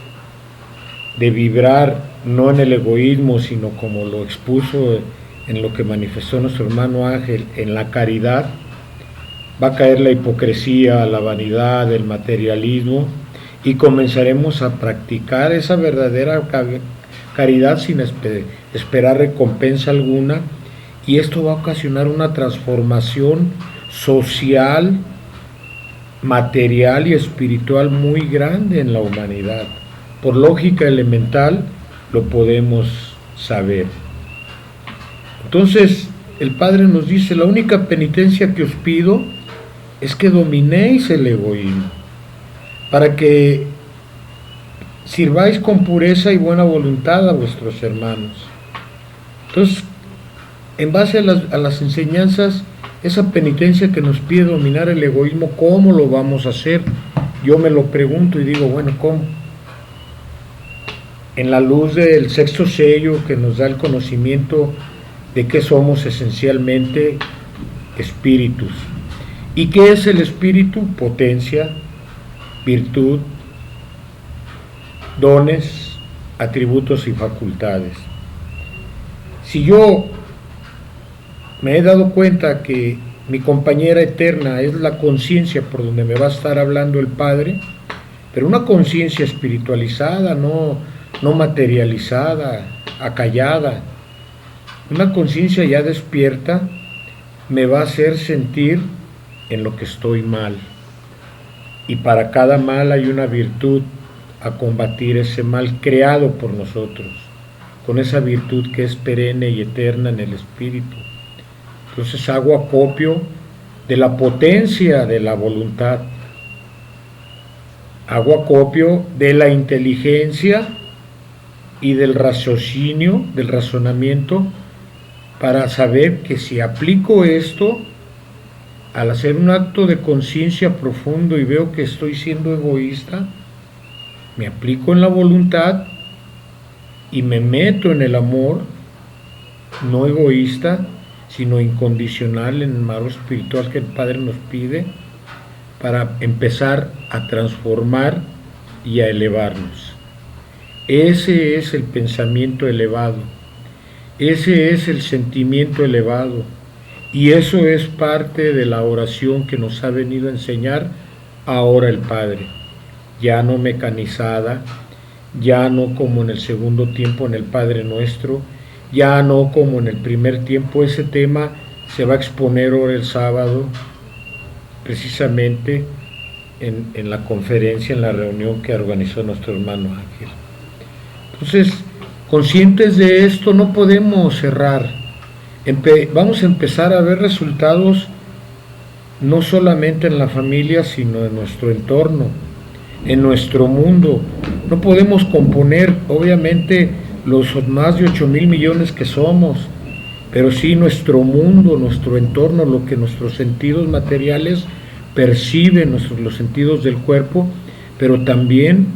de vibrar no en el egoísmo, sino como lo expuso en lo que manifestó nuestro hermano Ángel, en la caridad, va a caer la hipocresía, la vanidad, el materialismo, y comenzaremos a practicar esa verdadera caridad sin esperar recompensa alguna, y esto va a ocasionar una transformación social, material y espiritual muy grande en la humanidad. Por lógica elemental lo podemos saber. Entonces el Padre nos dice: la única penitencia que os pido es que dominéis el egoísmo, para que sirváis con pureza y buena voluntad a vuestros hermanos. Entonces, en base a las enseñanzas, esa penitencia que nos pide dominar el egoísmo, ¿cómo lo vamos a hacer? Yo me lo pregunto y digo, bueno, ¿cómo? En la luz del sexto sello, que nos da el conocimiento de que somos esencialmente espíritus. ¿Y qué es el espíritu? Potencia, virtud, dones, atributos y facultades. Si yo me he dado cuenta que mi compañera eterna es la conciencia por donde me va a estar hablando el Padre, pero una conciencia espiritualizada, no materializada, acallada, una conciencia ya despierta, me va a hacer sentir en lo que estoy mal. Y para cada mal hay una virtud a combatir ese mal creado por nosotros, con esa virtud que es perenne y eterna en el espíritu. Entonces hago acopio de la potencia de la voluntad, hago acopio de la inteligencia y del raciocinio, del razonamiento, para saber que si aplico esto, al hacer un acto de conciencia profundo y veo que estoy siendo egoísta, me aplico en la voluntad y me meto en el amor, no egoísta, sino incondicional, en el amor espiritual que el Padre nos pide, para empezar a transformar y a elevarnos. Ese es el pensamiento elevado, ese es el sentimiento elevado, y eso es parte de la oración que nos ha venido a enseñar ahora el Padre, ya no mecanizada, ya no como en el segundo tiempo en el Padre Nuestro, ya no como en el primer tiempo. Ese tema se va a exponer ahora el sábado, precisamente en la conferencia, en la reunión que organizó nuestro hermano Ángel. Entonces, conscientes de esto, no podemos cerrar. Vamos a empezar a ver resultados no solamente en la familia, sino en nuestro entorno, en nuestro mundo. No podemos componer, obviamente, los más de 8,000 millones que somos, pero sí nuestro mundo, nuestro entorno, lo que nuestros sentidos materiales perciben, los sentidos del cuerpo, pero también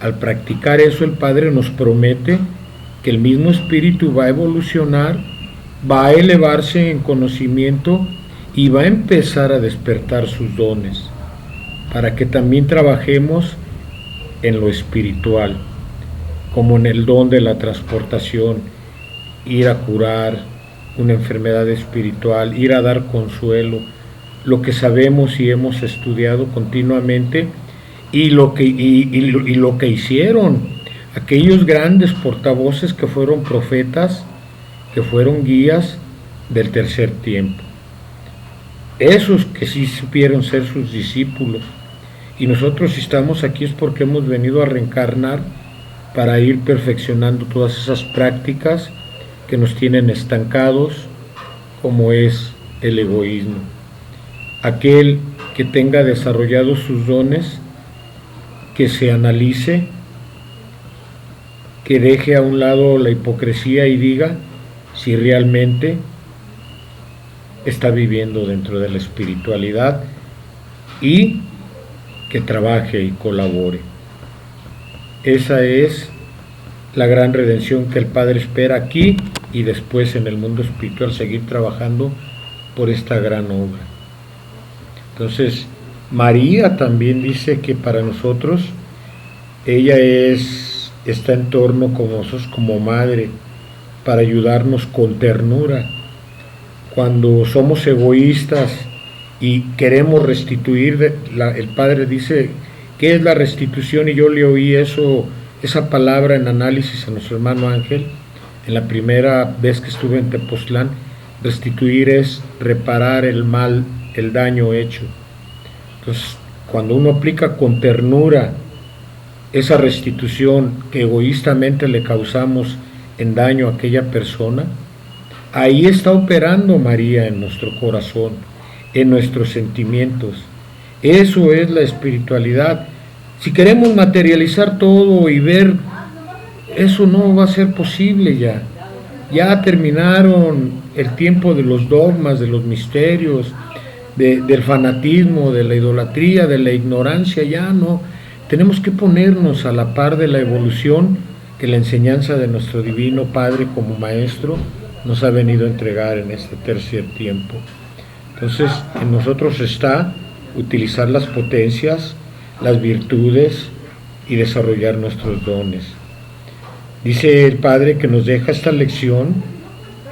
al practicar eso el Padre nos promete que el mismo espíritu va a evolucionar, va a elevarse en conocimiento y va a empezar a despertar sus dones, para que también trabajemos en lo espiritual, como en el don de la transportación, ir a curar una enfermedad espiritual, ir a dar consuelo, lo que sabemos y hemos estudiado continuamente, y lo que hicieron aquellos grandes portavoces que fueron profetas, que fueron guías del tercer tiempo, esos que sí supieron ser sus discípulos. Y nosotros, si estamos aquí, es porque hemos venido a reencarnar para ir perfeccionando todas esas prácticas que nos tienen estancados, como es el egoísmo. Aquel que tenga desarrollados sus dones, que se analice, que deje a un lado la hipocresía y diga si realmente está viviendo dentro de la espiritualidad, y que trabaje y colabore. Esa es la gran redención que el Padre espera aquí y después en el mundo espiritual, seguir trabajando por esta gran obra. Entonces, María también dice que para nosotros Ella está en torno con nosotros como madre para ayudarnos con ternura. Cuando somos egoístas y queremos restituir, el Padre dice, ¿qué es la restitución? Y yo le oí esa palabra en análisis a nuestro hermano Ángel, en la primera vez que estuve en Tepoztlán. Restituir es reparar el mal, el daño hecho. Entonces, cuando uno aplica con ternura esa restitución que egoístamente le causamos en daño a aquella persona, ahí está operando María en nuestro corazón, en nuestros sentimientos. Eso es la espiritualidad. Si queremos materializar todo y ver, eso no va a ser posible ya. Ya terminaron el tiempo de los dogmas, de los misterios, del fanatismo, de la idolatría, de la ignorancia, ya no. Tenemos que ponernos a la par de la evolución que la enseñanza de nuestro Divino Padre como Maestro nos ha venido a entregar en este tercer tiempo. Entonces, en nosotros está utilizar las potencias, las virtudes y desarrollar nuestros dones. Dice el Padre que nos deja esta lección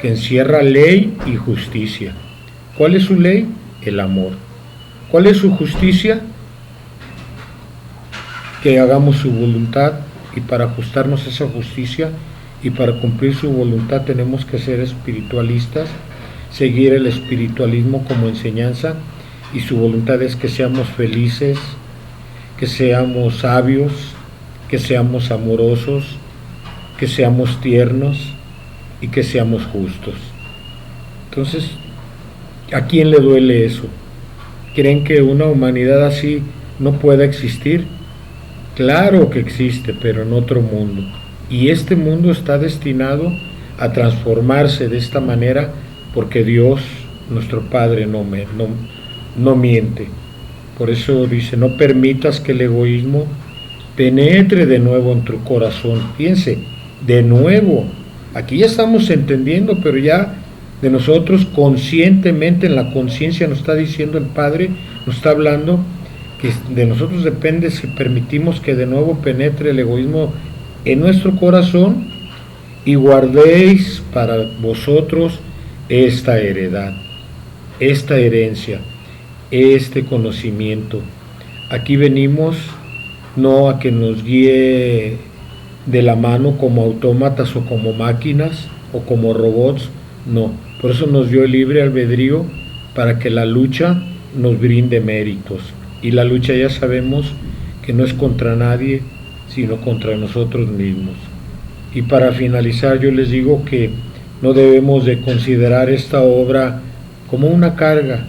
que encierra ley y justicia. ¿Cuál es su ley? El amor. ¿Cuál es su justicia? Que hagamos su voluntad, y para ajustarnos a esa justicia y para cumplir su voluntad tenemos que ser espiritualistas, seguir el espiritualismo como enseñanza, y su voluntad es que seamos felices, que seamos sabios, que seamos amorosos, que seamos tiernos y que seamos justos. Entonces, ¿a quién le duele eso? ¿Creen que una humanidad así no pueda existir? Claro que existe, pero en otro mundo. Y este mundo está destinado a transformarse de esta manera porque Dios, nuestro Padre, no miente. Por eso dice, no permitas que el egoísmo penetre de nuevo en tu corazón. Fíjense, de nuevo. Aquí ya estamos entendiendo, pero ya de nosotros conscientemente, en la conciencia nos está diciendo el Padre, nos está hablando, que de nosotros depende si permitimos que de nuevo penetre el egoísmo en nuestro corazón y guardéis para vosotros esta heredad, esta herencia, este conocimiento. Aquí venimos no a que nos guíe de la mano como autómatas o como máquinas o como robots, no. Por eso nos dio el libre albedrío para que la lucha nos brinde méritos. Y la lucha ya sabemos que no es contra nadie, sino contra nosotros mismos. Y para finalizar yo les digo que no debemos de considerar esta obra como una carga,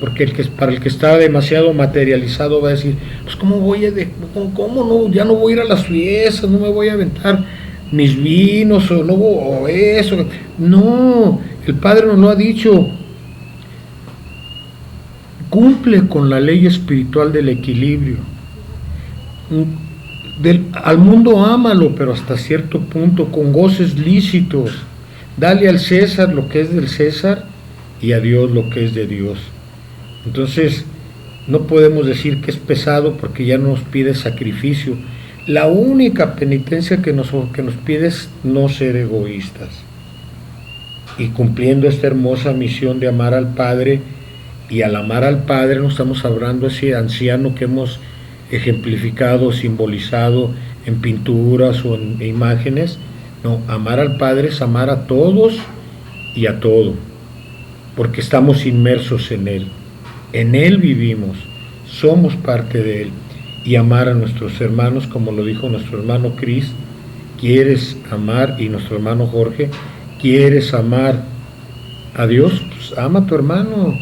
porque para el que está demasiado materializado va a decir, pues ¿cómo no? Ya no voy a ir a las fiestas, no me voy a aventar mis vinos o eso. No, el Padre nos lo ha dicho. Cumple con la ley espiritual del equilibrio. Al mundo ámalo, pero hasta cierto punto, con goces lícitos. Dale al César lo que es del César y a Dios lo que es de Dios. Entonces, no podemos decir que es pesado porque ya nos pide sacrificio. La única penitencia que nos pide es no ser egoístas. Y cumpliendo esta hermosa misión de amar al Padre, y al amar al Padre no estamos hablando de ese anciano que hemos ejemplificado, simbolizado en pinturas o en imágenes. No, amar al Padre es amar a todos y a todo, porque estamos inmersos en Él vivimos, somos parte de Él. Y amar a nuestros hermanos, como lo dijo nuestro hermano Cris, ¿quieres amar? Y nuestro hermano Jorge, ¿quieres amar a Dios? Pues ama a tu hermano.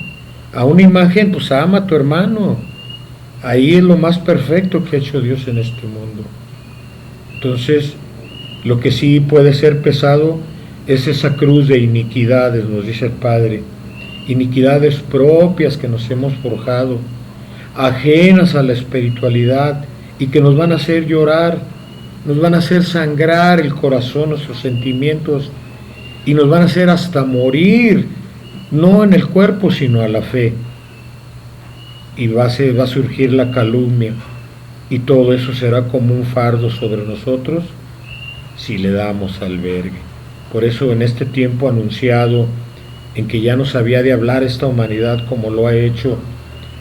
A una imagen, pues ama a tu hermano. Ahí es lo más perfecto que ha hecho Dios en este mundo. Entonces, lo que sí puede ser pesado es esa cruz de iniquidades, nos dice el Padre. Iniquidades propias que nos hemos forjado, ajenas a la espiritualidad y que nos van a hacer llorar, nos van a hacer sangrar el corazón, nuestros sentimientos, y nos van a hacer hasta morir, no en el cuerpo sino a la fe. Y va a surgir la calumnia y todo eso será como un fardo sobre nosotros si le damos albergue. Por eso en este tiempo anunciado en que ya nos había de hablar esta humanidad como lo ha hecho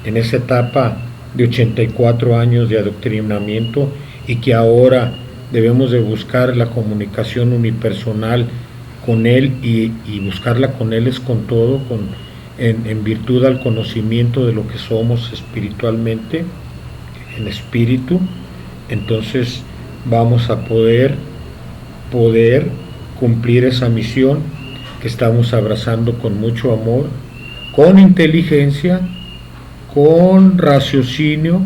en esa etapa de 84 años de adoctrinamiento, y que ahora debemos de buscar la comunicación unipersonal con Él, y buscarla con Él es con todo, en virtud al conocimiento de lo que somos espiritualmente, en espíritu. Entonces vamos a poder cumplir esa misión que estamos abrazando con mucho amor, con inteligencia, con raciocinio,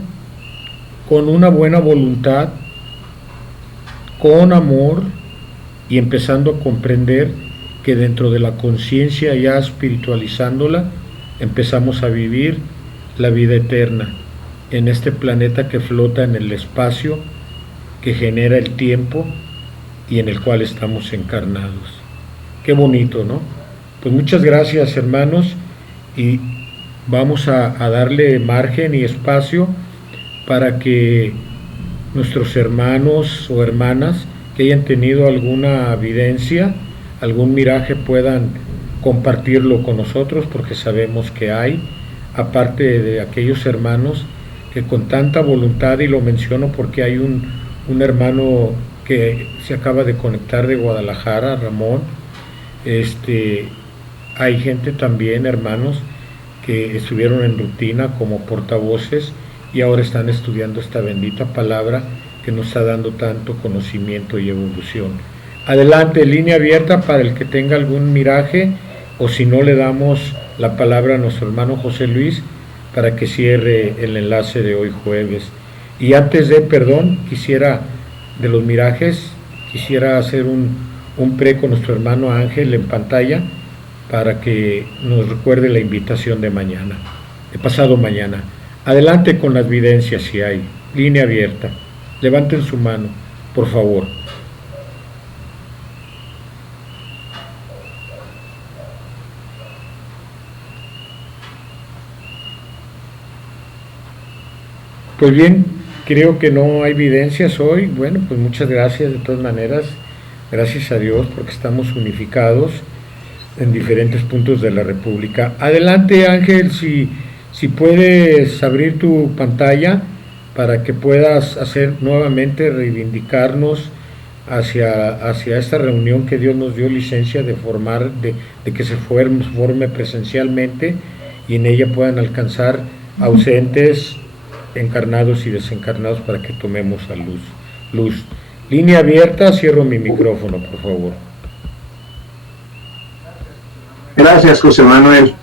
con una buena voluntad, con amor, y empezando a comprender que dentro de la conciencia, ya espiritualizándola, empezamos a vivir la vida eterna en este planeta que flota en el espacio, que genera el tiempo y en el cual estamos encarnados. Qué bonito, ¿no? Pues muchas gracias, hermanos, y vamos a darle margen y espacio para que nuestros hermanos o hermanas que hayan tenido alguna evidencia, algún miraje, puedan compartirlo con nosotros, porque sabemos que hay, aparte de aquellos hermanos que con tanta voluntad, y lo menciono porque hay un hermano que se acaba de conectar de Guadalajara, Ramón. Hay gente también, hermanos, que estuvieron en rutina como portavoces y ahora están estudiando esta bendita palabra que nos está dando tanto conocimiento y evolución. Adelante, línea abierta para el que tenga algún miraje, o si no, le damos la palabra a nuestro hermano José Luis para que cierre el enlace de hoy jueves. Y antes de, perdón, de los mirajes, quisiera hacer un pre con nuestro hermano Ángel en pantalla para que nos recuerde la invitación de mañana, de pasado mañana. Adelante con las evidencias si hay. Línea abierta. Levanten su mano, por favor. Pues bien, creo que no hay evidencias hoy. Bueno, pues muchas gracias de todas maneras. Gracias a Dios porque estamos unificados en diferentes puntos de la República. Adelante, Ángel, si puedes abrir tu pantalla para que puedas hacer nuevamente, reivindicarnos hacia esta reunión que Dios nos dio licencia de formar, de que se forme presencialmente, y en ella puedan alcanzar ausentes, encarnados y desencarnados, para que tomemos a luz. Línea abierta, cierro mi micrófono, por favor. Gracias, José Manuel.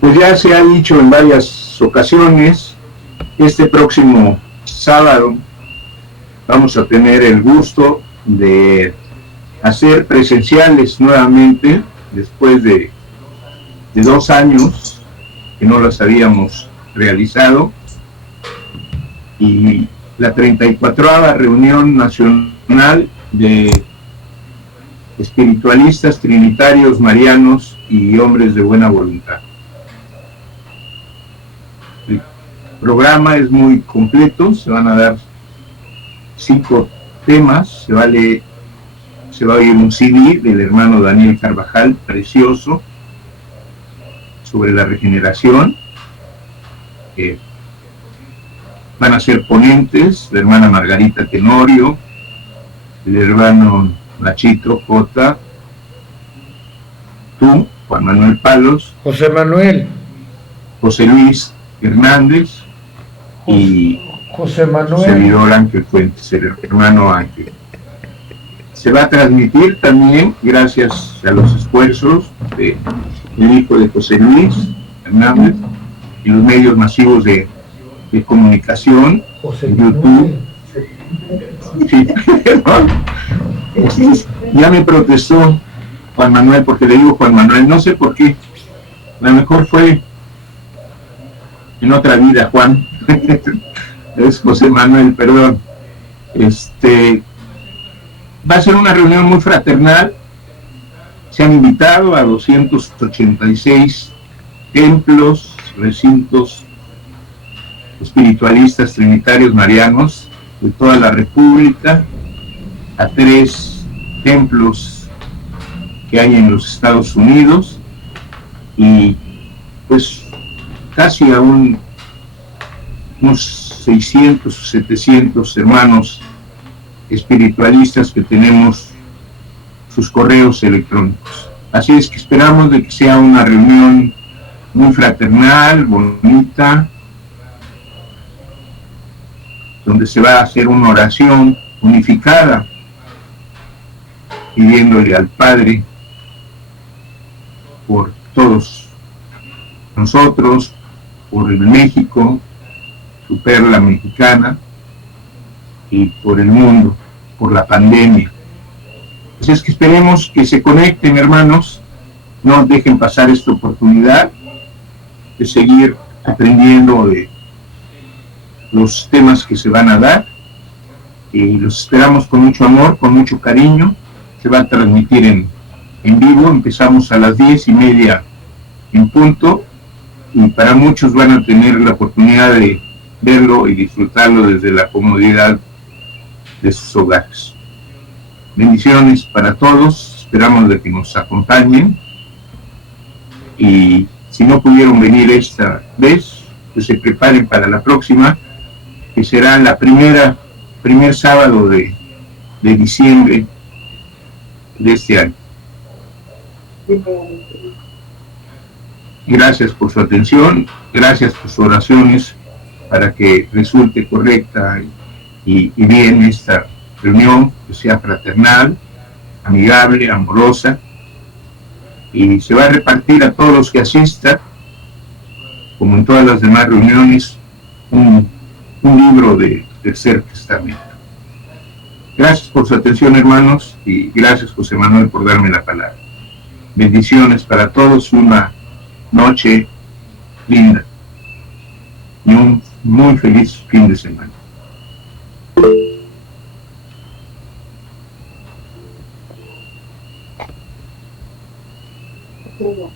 Pues ya se ha dicho en varias ocasiones, este próximo sábado vamos a tener el gusto de hacer presenciales nuevamente, después de 2 años que no las habíamos realizado, y la 34ª reunión nacional de espiritualistas, trinitarios, marianos y hombres de buena voluntad. El programa es muy completo, se van a dar 5 temas, se va a oír un CD del hermano Daniel Carvajal, precioso, sobre la regeneración. Van a ser ponentes la hermana Margarita Tenorio, el hermano Nachito J, tú, Juan Manuel Palos, José Manuel, José Luis Hernández y José Manuel, servidor Ángel Fuentes, el hermano Ángel. Se va a transmitir también, gracias a los esfuerzos del hijo de José Luis Hernández y los medios masivos de comunicación, en YouTube. Sí. Ya me protestó Juan Manuel, porque le digo Juan Manuel, no sé por qué, a lo mejor fue en otra vida, Juan. Es José Manuel, perdón. Va a ser una reunión muy fraternal. Se han invitado a 286 templos, recintos espiritualistas, trinitarios, marianos, de toda la República, a 3 templos que hay en los Estados Unidos, y pues casi a unos 600 o 700 hermanos espiritualistas que tenemos sus correos electrónicos. Así es que esperamos de que sea una reunión muy fraternal, bonita, donde se va a hacer una oración unificada, pidiéndole al Padre por todos nosotros, por el México, su perla mexicana, y por el mundo, por la pandemia. Así es que esperemos que se conecten, hermanos, no dejen pasar esta oportunidad de seguir aprendiendo de los temas que se van a dar, y los esperamos con mucho amor, con mucho cariño. Se va a transmitir en vivo, empezamos a las 10:30 en punto, y para muchos van a tener la oportunidad de verlo y disfrutarlo desde la comodidad de sus hogares. Bendiciones para todos, esperamos de que nos acompañen, y si no pudieron venir esta vez, pues se preparen para la próxima, que será la primer sábado de diciembre de este año. Gracias por su atención, gracias por sus oraciones para que resulte correcta y bien esta reunión, que sea fraternal, amigable, amorosa, y se va a repartir a todos los que asistan, como en todas las demás reuniones, un libro del Tercer Testamento. Gracias por su atención, hermanos, y gracias, José Manuel, por darme la palabra. Bendiciones para todos, una noche linda y un muy feliz fin de semana.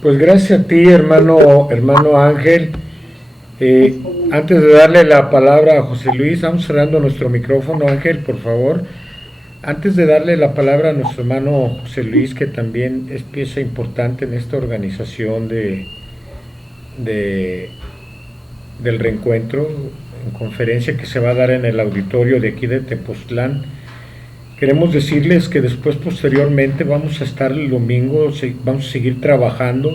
Pues gracias a ti, hermano Ángel. Antes de darle la palabra a José Luis, vamos cerrando nuestro micrófono, Ángel, por favor. Antes de darle la palabra a nuestro hermano José Luis, que también es pieza importante en esta organización del reencuentro, en conferencia que se va a dar en el auditorio de aquí de Tepoztlán, queremos decirles que después, posteriormente, vamos a estar el domingo, vamos a seguir trabajando,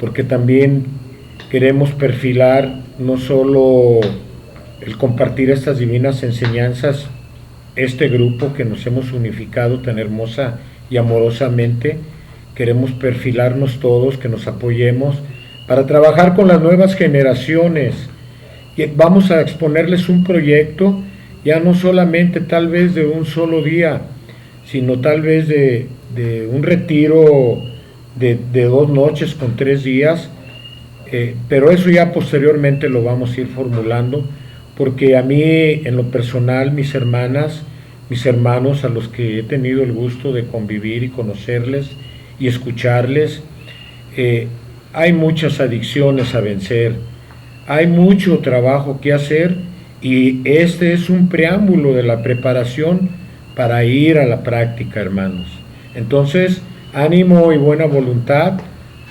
porque también queremos perfilar no solo el compartir estas divinas enseñanzas, este grupo que nos hemos unificado tan hermosa y amorosamente, queremos perfilarnos todos, que nos apoyemos para trabajar con las nuevas generaciones, y vamos a exponerles un proyecto, ya no solamente tal vez de un solo día, sino tal vez de un retiro de 2 noches con 3 días, pero eso ya posteriormente lo vamos a ir formulando, porque a mí en lo personal, mis hermanas, mis hermanos a los que he tenido el gusto de convivir y conocerles y escucharles, hay muchas adicciones a vencer, hay mucho trabajo que hacer, y este es un preámbulo de la preparación para ir a la práctica, hermanos. Entonces, ánimo y buena voluntad,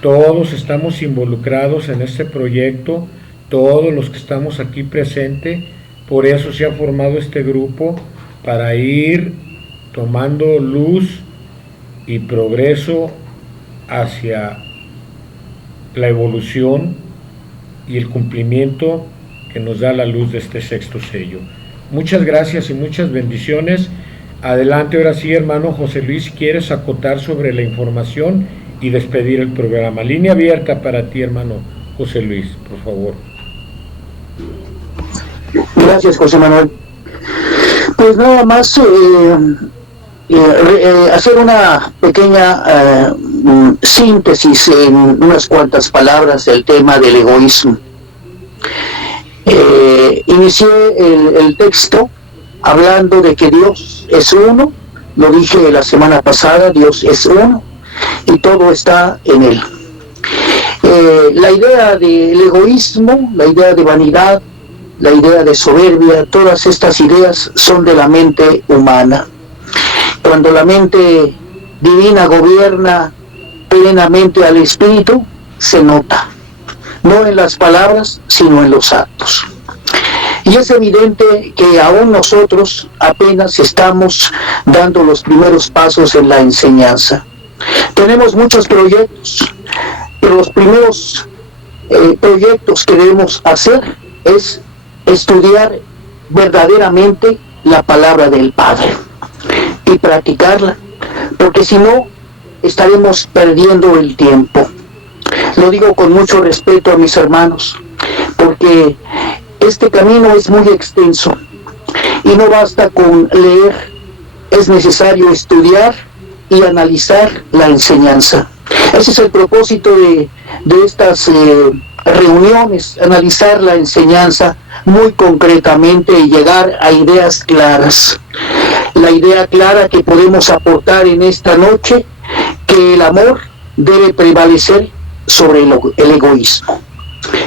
todos estamos involucrados en este proyecto, todos los que estamos aquí presentes, por eso se ha formado este grupo, para ir tomando luz y progreso hacia la evolución y el cumplimiento que nos da la luz de este 6º sello. Muchas gracias y muchas bendiciones. Adelante, ahora sí, hermano José Luis, si quieres acotar sobre la información y despedir el programa. Línea abierta para ti, hermano José Luis, por favor. Gracias, José Manuel. Pues nada más hacer una pequeña síntesis en unas cuantas palabras del tema del egoísmo. Inicié el texto hablando de que Dios es uno, lo dije la semana pasada, Dios es uno y todo está en Él. La idea del egoísmo, la idea de vanidad, la idea de soberbia, todas estas ideas son de la mente humana. Cuando la mente divina gobierna plenamente al espíritu, se nota, no en las palabras, sino en los actos. Y es evidente que aún nosotros apenas estamos dando los primeros pasos en la enseñanza. Tenemos muchos proyectos, pero los primeros proyectos que debemos hacer es estudiar verdaderamente la palabra del Padre y practicarla, porque si no, estaremos perdiendo el tiempo. Lo digo con mucho respeto a mis hermanos, porque este camino es muy extenso y no basta con leer, es necesario estudiar y analizar la enseñanza. Ese es el propósito de estas reuniones, analizar la enseñanza muy concretamente y llegar a ideas claras. La idea clara que podemos aportar en esta noche, que el amor debe prevalecer sobre el egoísmo.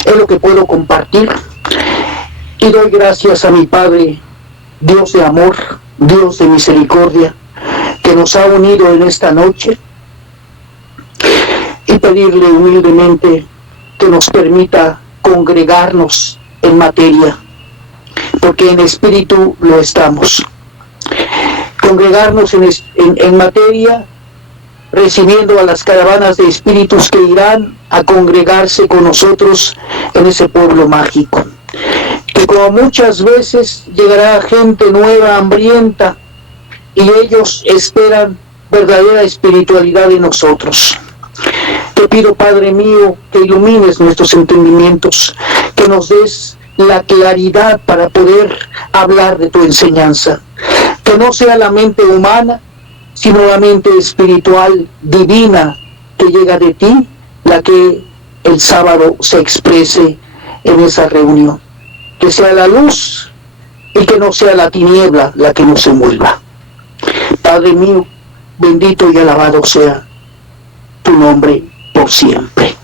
Es lo que puedo compartir y doy gracias a mi Padre, Dios de amor, Dios de misericordia, que nos ha unido en esta noche, y pedirle humildemente que nos permita congregarnos en materia, porque en espíritu lo estamos. Congregarnos en materia, recibiendo a las caravanas de espíritus que irán a congregarse con nosotros en ese pueblo mágico. Que como muchas veces llegará gente nueva, hambrienta, y ellos esperan verdadera espiritualidad de nosotros. Te pido, Padre mío, que ilumines nuestros entendimientos, que nos des la claridad para poder hablar de tu enseñanza. Que no sea la mente humana, sino la mente espiritual, divina, que llega de ti, la que el sábado se exprese en esa reunión. Que sea la luz y que no sea la tiniebla la que nos envuelva. Padre mío, bendito y alabado sea tu nombre por siempre.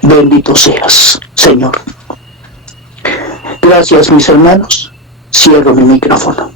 Bendito seas, Señor. Gracias, mis hermanos. Cierro mi micrófono.